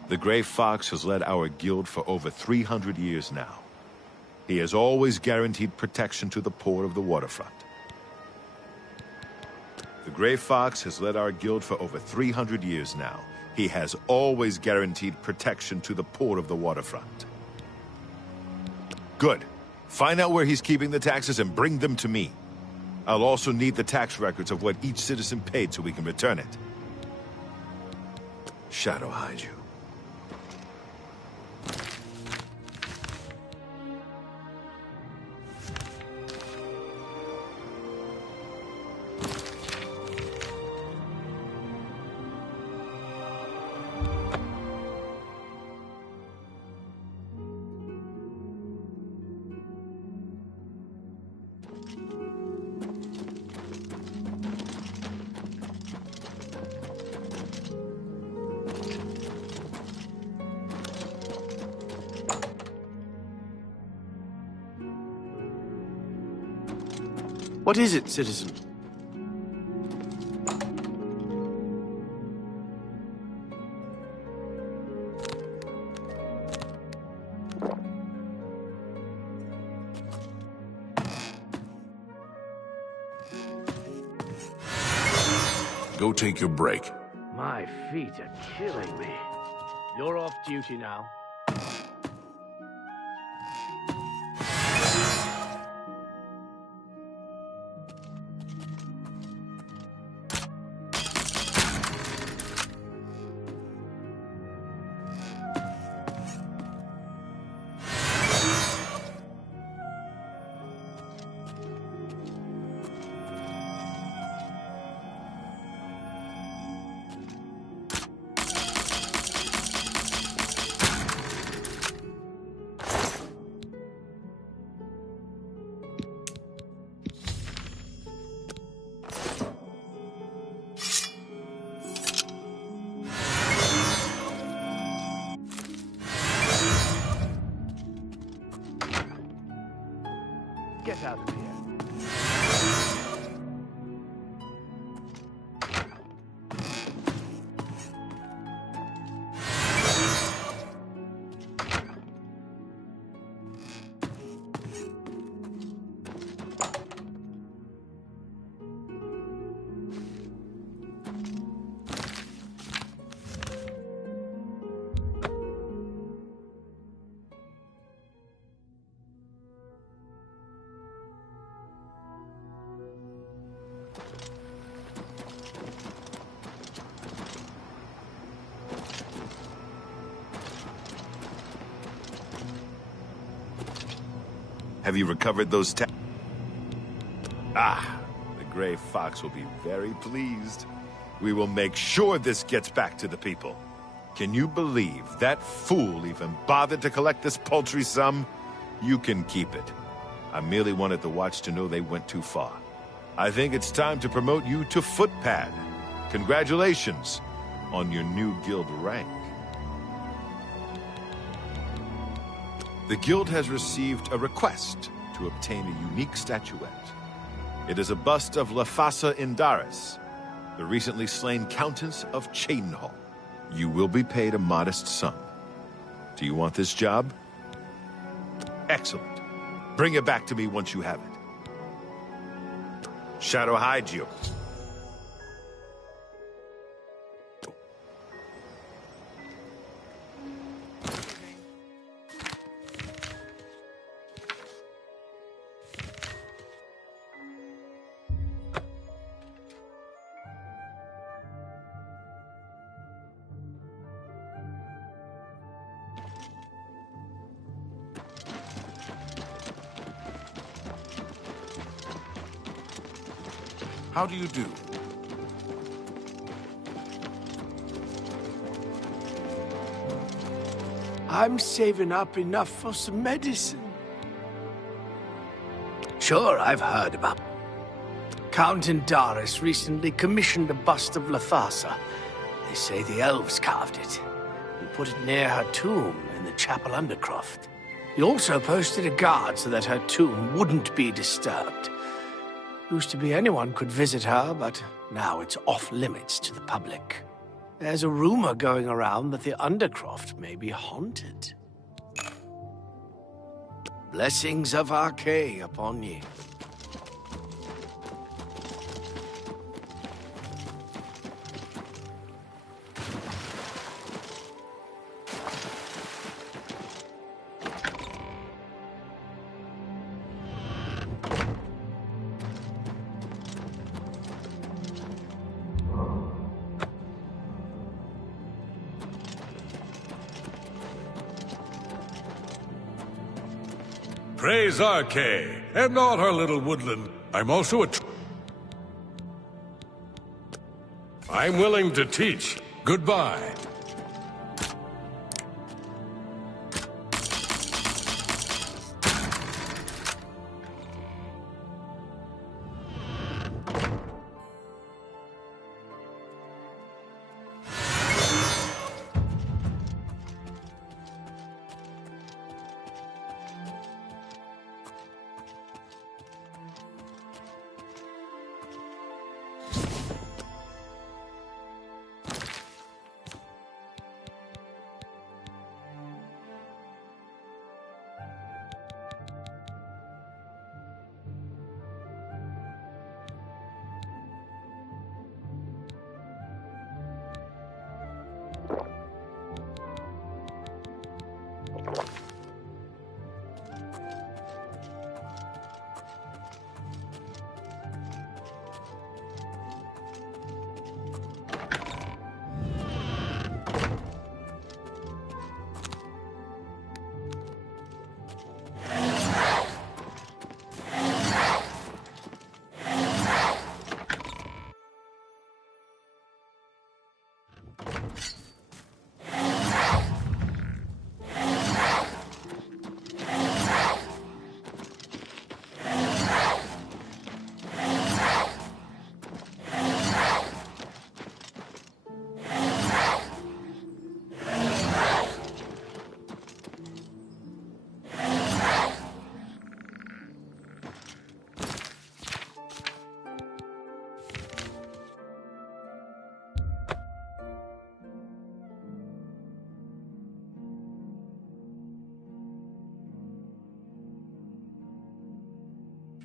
The Gray Fox has led our guild for over 300 years now. He has always guaranteed protection to the poor of the waterfront. The Gray Fox has led our guild for over 300 years now. He has always guaranteed protection to the poor of the waterfront. Good. Find out where he's keeping the taxes and bring them to me. I'll also need the tax records of what each citizen paid so we can return it. Shadow hide you. What is it, citizen? Go take your break. My feet are killing me. You're off duty now. Get out of here. Have you recovered those Ah, the Gray Fox will be very pleased. We will make sure this gets back to the people. Can you believe that fool even bothered to collect this paltry sum? You can keep it. I merely wanted the Watch to know they went too far. I think it's time to promote you to Footpad. Congratulations on your new guild rank. The guild has received a request to obtain a unique statuette. It is a bust of Lafasa Indaris, the recently slain Countess of Chadenhall. You will be paid a modest sum. Do you want this job? Excellent. Bring it back to me once you have it. Shadow hide you. How do you do? I'm saving up enough for some medicine. Sure, I've heard about it. Count Indaris recently commissioned a bust of Lafasa. They say the elves carved it and put it near her tomb in the chapel undercroft. He also posted a guard so that her tomb wouldn't be disturbed. Used to be anyone could visit her, but now it's off-limits to the public. There's a rumor going around that the Undercroft may be haunted. Blessings of Archay upon ye. Praise Archay, and all her little woodland. I'm also I'm willing to teach. Goodbye.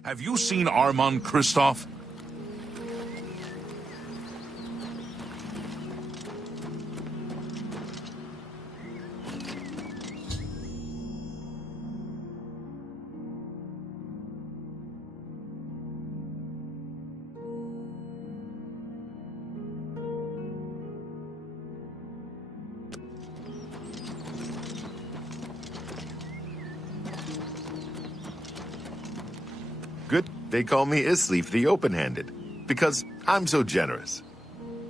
Have you seen Armand Kristoff? Good. They call me Isleaf the Open-Handed, because I'm so generous.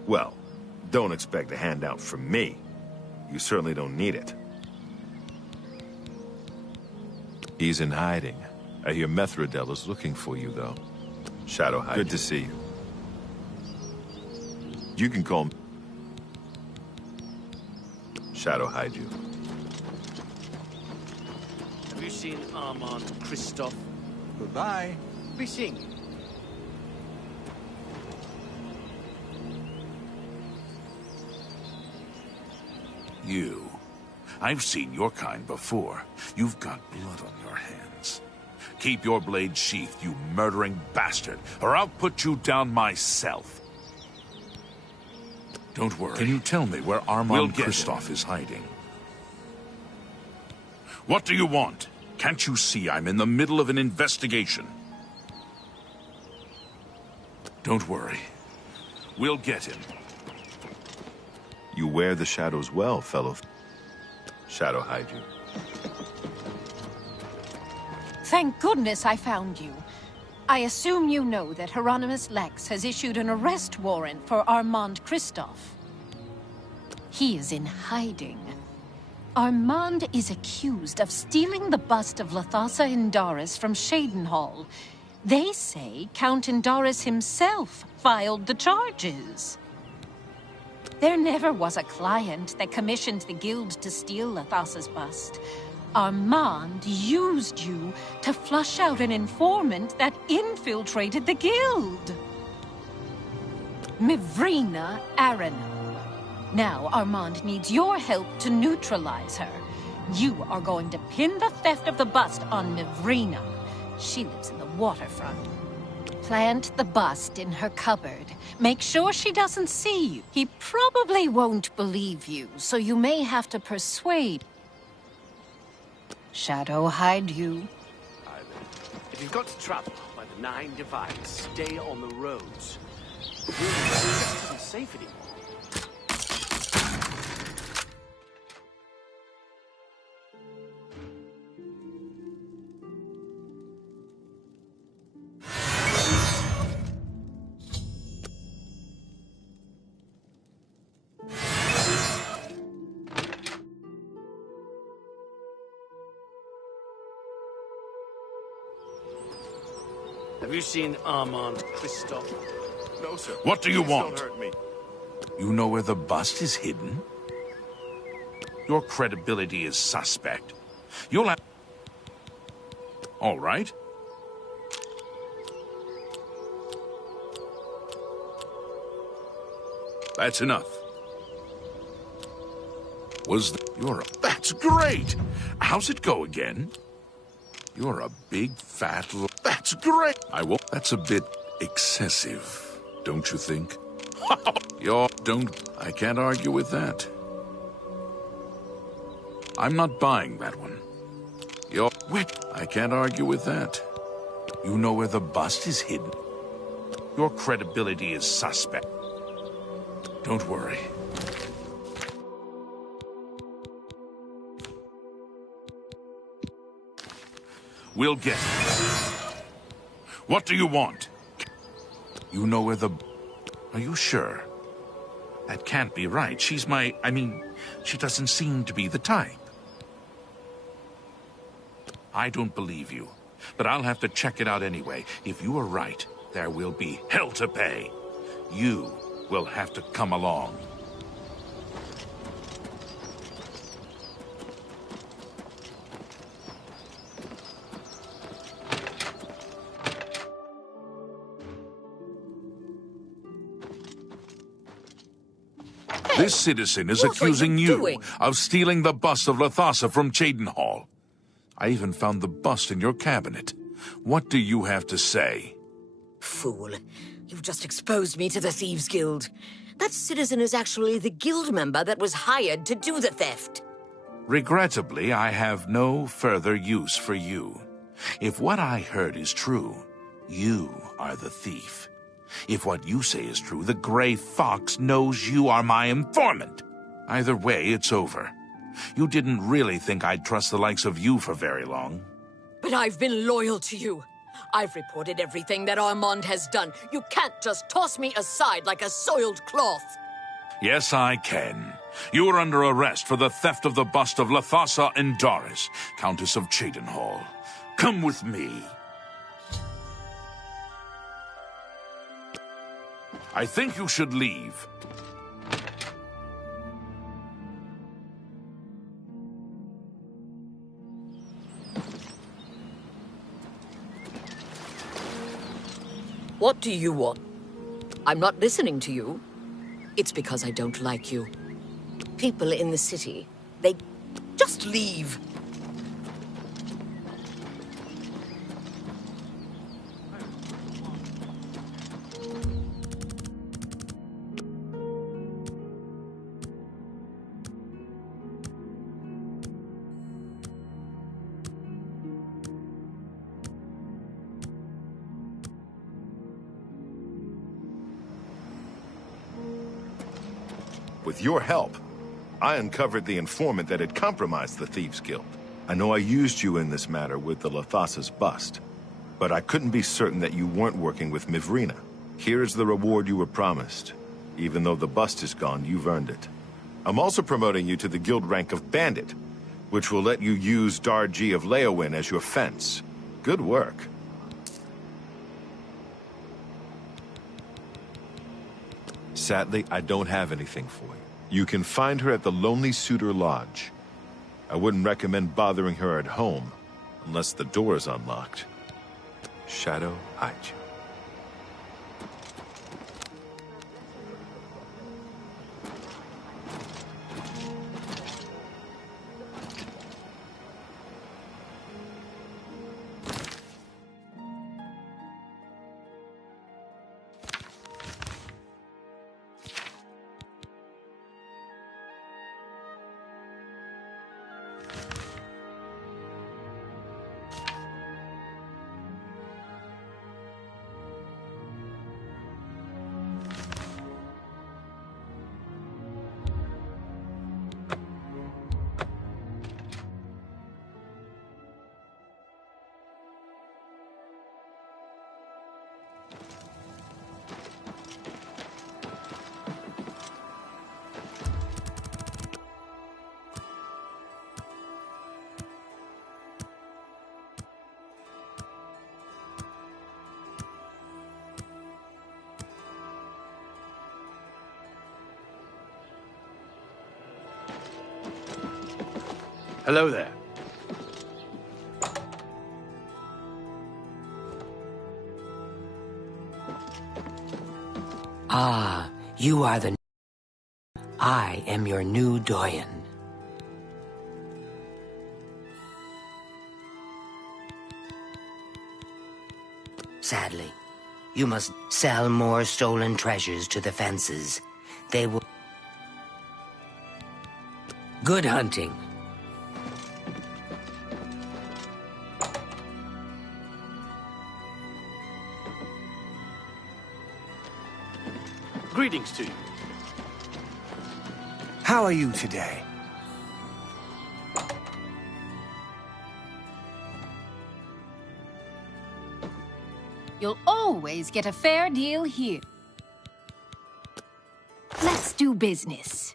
Well, don't expect a handout from me. You certainly don't need it. He's in hiding. I hear Methridel is looking for you, though. Shadow hide. Good to see you. You can call me Shadow hide you. Have you seen Armand Kristoff? Goodbye. Be seeing you. You. I've seen your kind before. You've got blood on your hands. Keep your blade sheathed, you murdering bastard, or I'll put you down myself. Don't worry. Can you tell me where Armand Kristoff is hiding? What do you want? Can't you see I'm in the middle of an investigation? Don't worry. We'll get him. You wear the shadows well, fellow. Shadow hide you. Thank goodness I found you. I assume you know that Hieronymus Lex has issued an arrest warrant for Armand Kristoff. He is in hiding. Armand is accused of stealing the bust of Lathasa Indaris from Shadenhall. They say Count Indaris himself filed the charges. There never was a client that commissioned the guild to steal Lathasa's bust. Armand used you to flush out an informant that infiltrated the guild. Mivrina Arano. Now Armand needs your help to neutralize her. You are going to pin the theft of the bust on Mivrina. She lives in the waterfront. Plant the bust in her cupboard. Make sure she doesn't see you. He probably won't believe you, so you may have to persuade. Shadow hide you. If you've got to travel by the 9 divides, stay on the roads. This isn't safe anymore. Have you seen Armand Kristoff? No, sir. What do you Please want? Don't hurt me. You know where the bust is hidden? Your credibility is suspect. You'll have... All right. That's enough. That's great! How's it go again? You're a big, fat... That's great! That's a bit excessive, don't you think? I can't argue with that. I'm not buying that one. I can't argue with that. You know where the bust is hidden? Your credibility is suspect. Don't worry. We'll get it. What do you want? You know where the... Are you sure? That can't be right. She's my... she doesn't seem to be the type. I don't believe you, but I'll have to check it out anyway. If you are right, there will be hell to pay. You will have to come along. This citizen is accusing you of stealing the bust of Lathasa from Shadenhall. I even found the bust in your cabinet. What do you have to say? Fool. You've just exposed me to the Thieves Guild. That citizen is actually the guild member that was hired to do the theft. Regrettably, I have no further use for you. If what I heard is true, you are the thief. If what you say is true, the Gray Fox knows you are my informant. Either way, it's over. You didn't really think I'd trust the likes of you for very long. But I've been loyal to you. I've reported everything that Armand has done. You can't just toss me aside like a soiled cloth. Yes, I can. You are under arrest for the theft of the bust of Lathasa Indaris, Countess of Chedenhall. Come with me. I think you should leave. What do you want? I'm not listening to you. It's because I don't like you. People in the city, they just leave. With your help, I uncovered the informant that had compromised the Thieves Guild. I know I used you in this matter with the Lathasa's bust, but I couldn't be certain that you weren't working with Mivrina. Here's the reward you were promised. Even though the bust is gone, you've earned it. I'm also promoting you to the guild rank of Bandit, which will let you use Darji of Leowin as your fence. Good work. Sadly, I don't have anything for you. You can find her at the Lonely Suitor Lodge. I wouldn't recommend bothering her at home, unless the door is unlocked. Shadow Aichu. Hello there. Ah, you are the... I am your new doyen. Sadly, you must sell more stolen treasures to the fences. They will... Good hunting. Greetings to you. How are you today? You'll always get a fair deal here. Let's do business.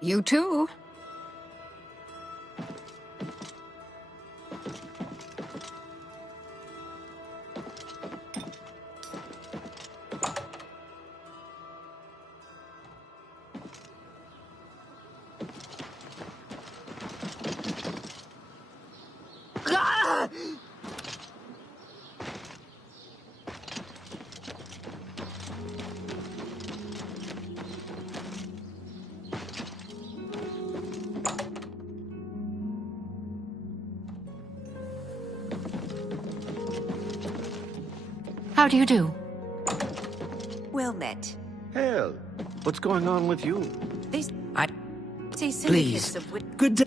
You too. How do you do? Well met. Hell, what's going on with you? These... Please. Good day.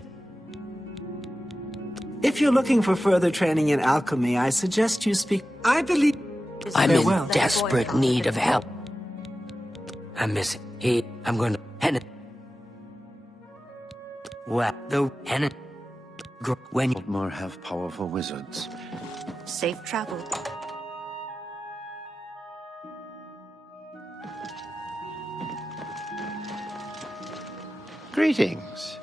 If you're looking for further training in alchemy, I suggest you speak... I believe... I'm Farewell. in desperate need of help. I'm missing. I'm going to... Well, the... When you... More have powerful wizards. Safe travel. Greetings.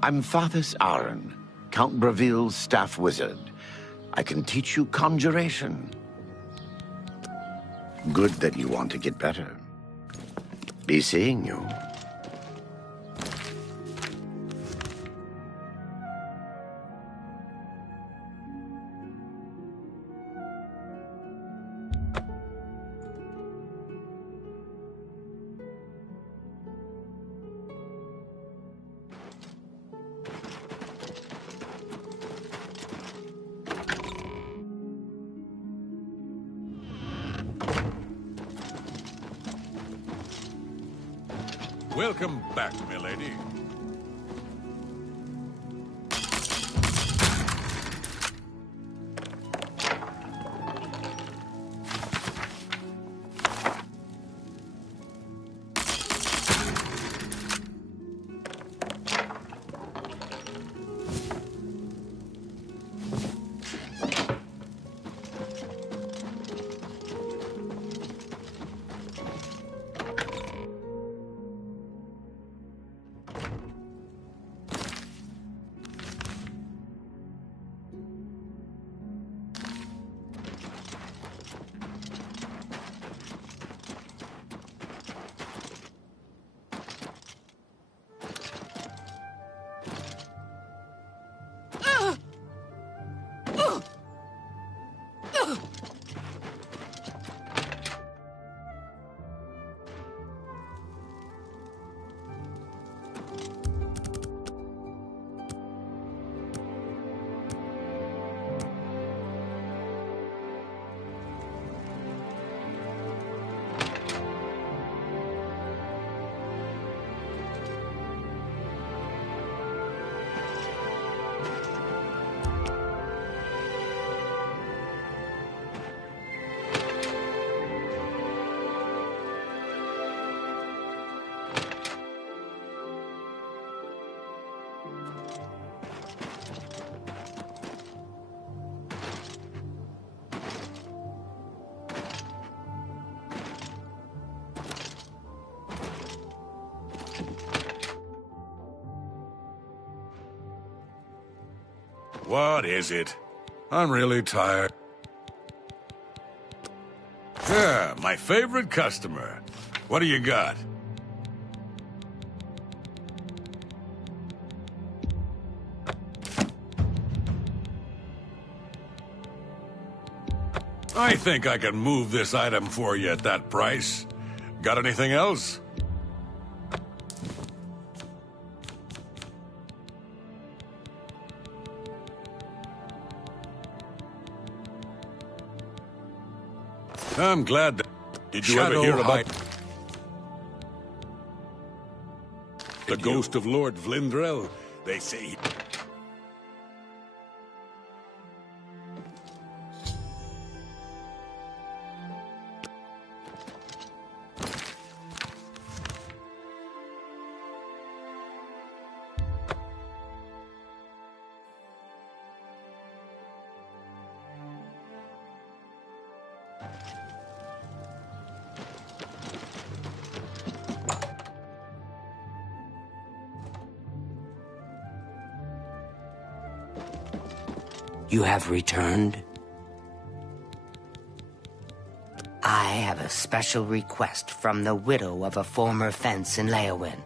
I'm Fathers Aaron, Count Braville's staff wizard. I can teach you conjuration. Good that you want to get better. Be seeing you. Welcome back, milady. What is it? I'm really tired. Yeah, my favorite customer. What do you got? I think I can move this item for you at that price. Got anything else? I'm glad that... Did you ever hear about... the ghost of Lord Vlindrel? They say... You have returned? I have a special request from the widow of a former fence in Leowin.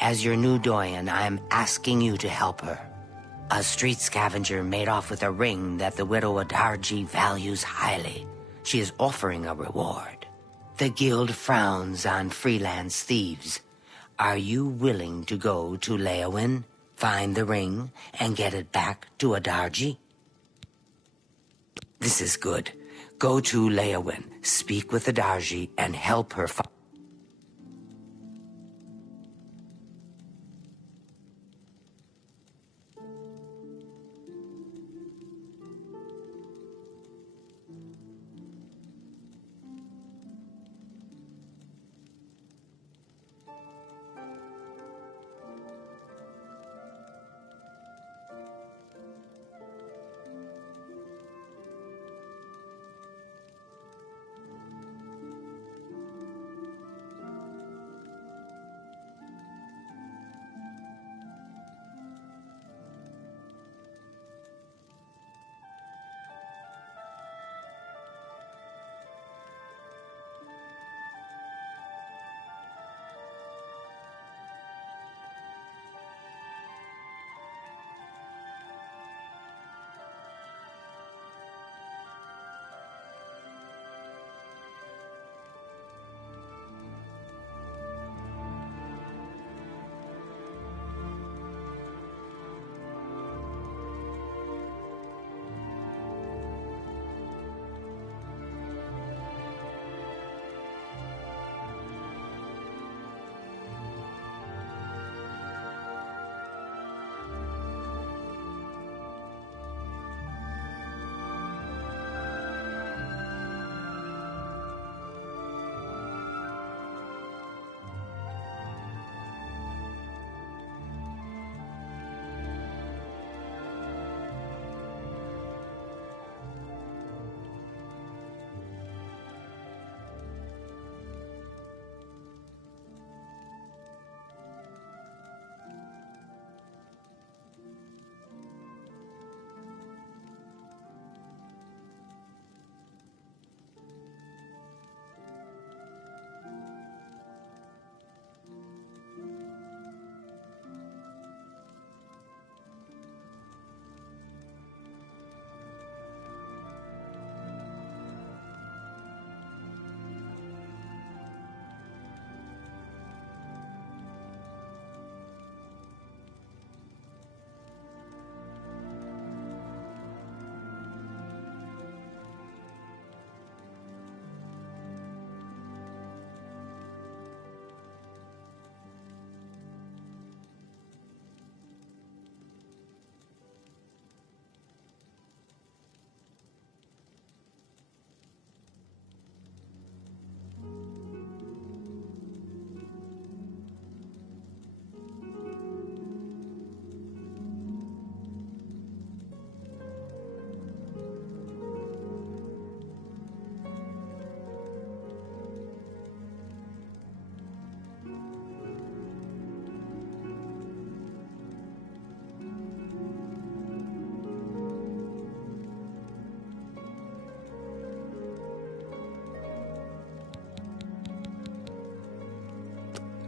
As your new doyen, I am asking you to help her. A street scavenger made off with a ring that the widow Adarji values highly. She is offering a reward. The guild frowns on freelance thieves. Are you willing to go to Leowin, find the ring, and get it back to Adarji? This is good. Go to Leowyn, speak with Adarji, and help her find...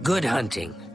Good hunting.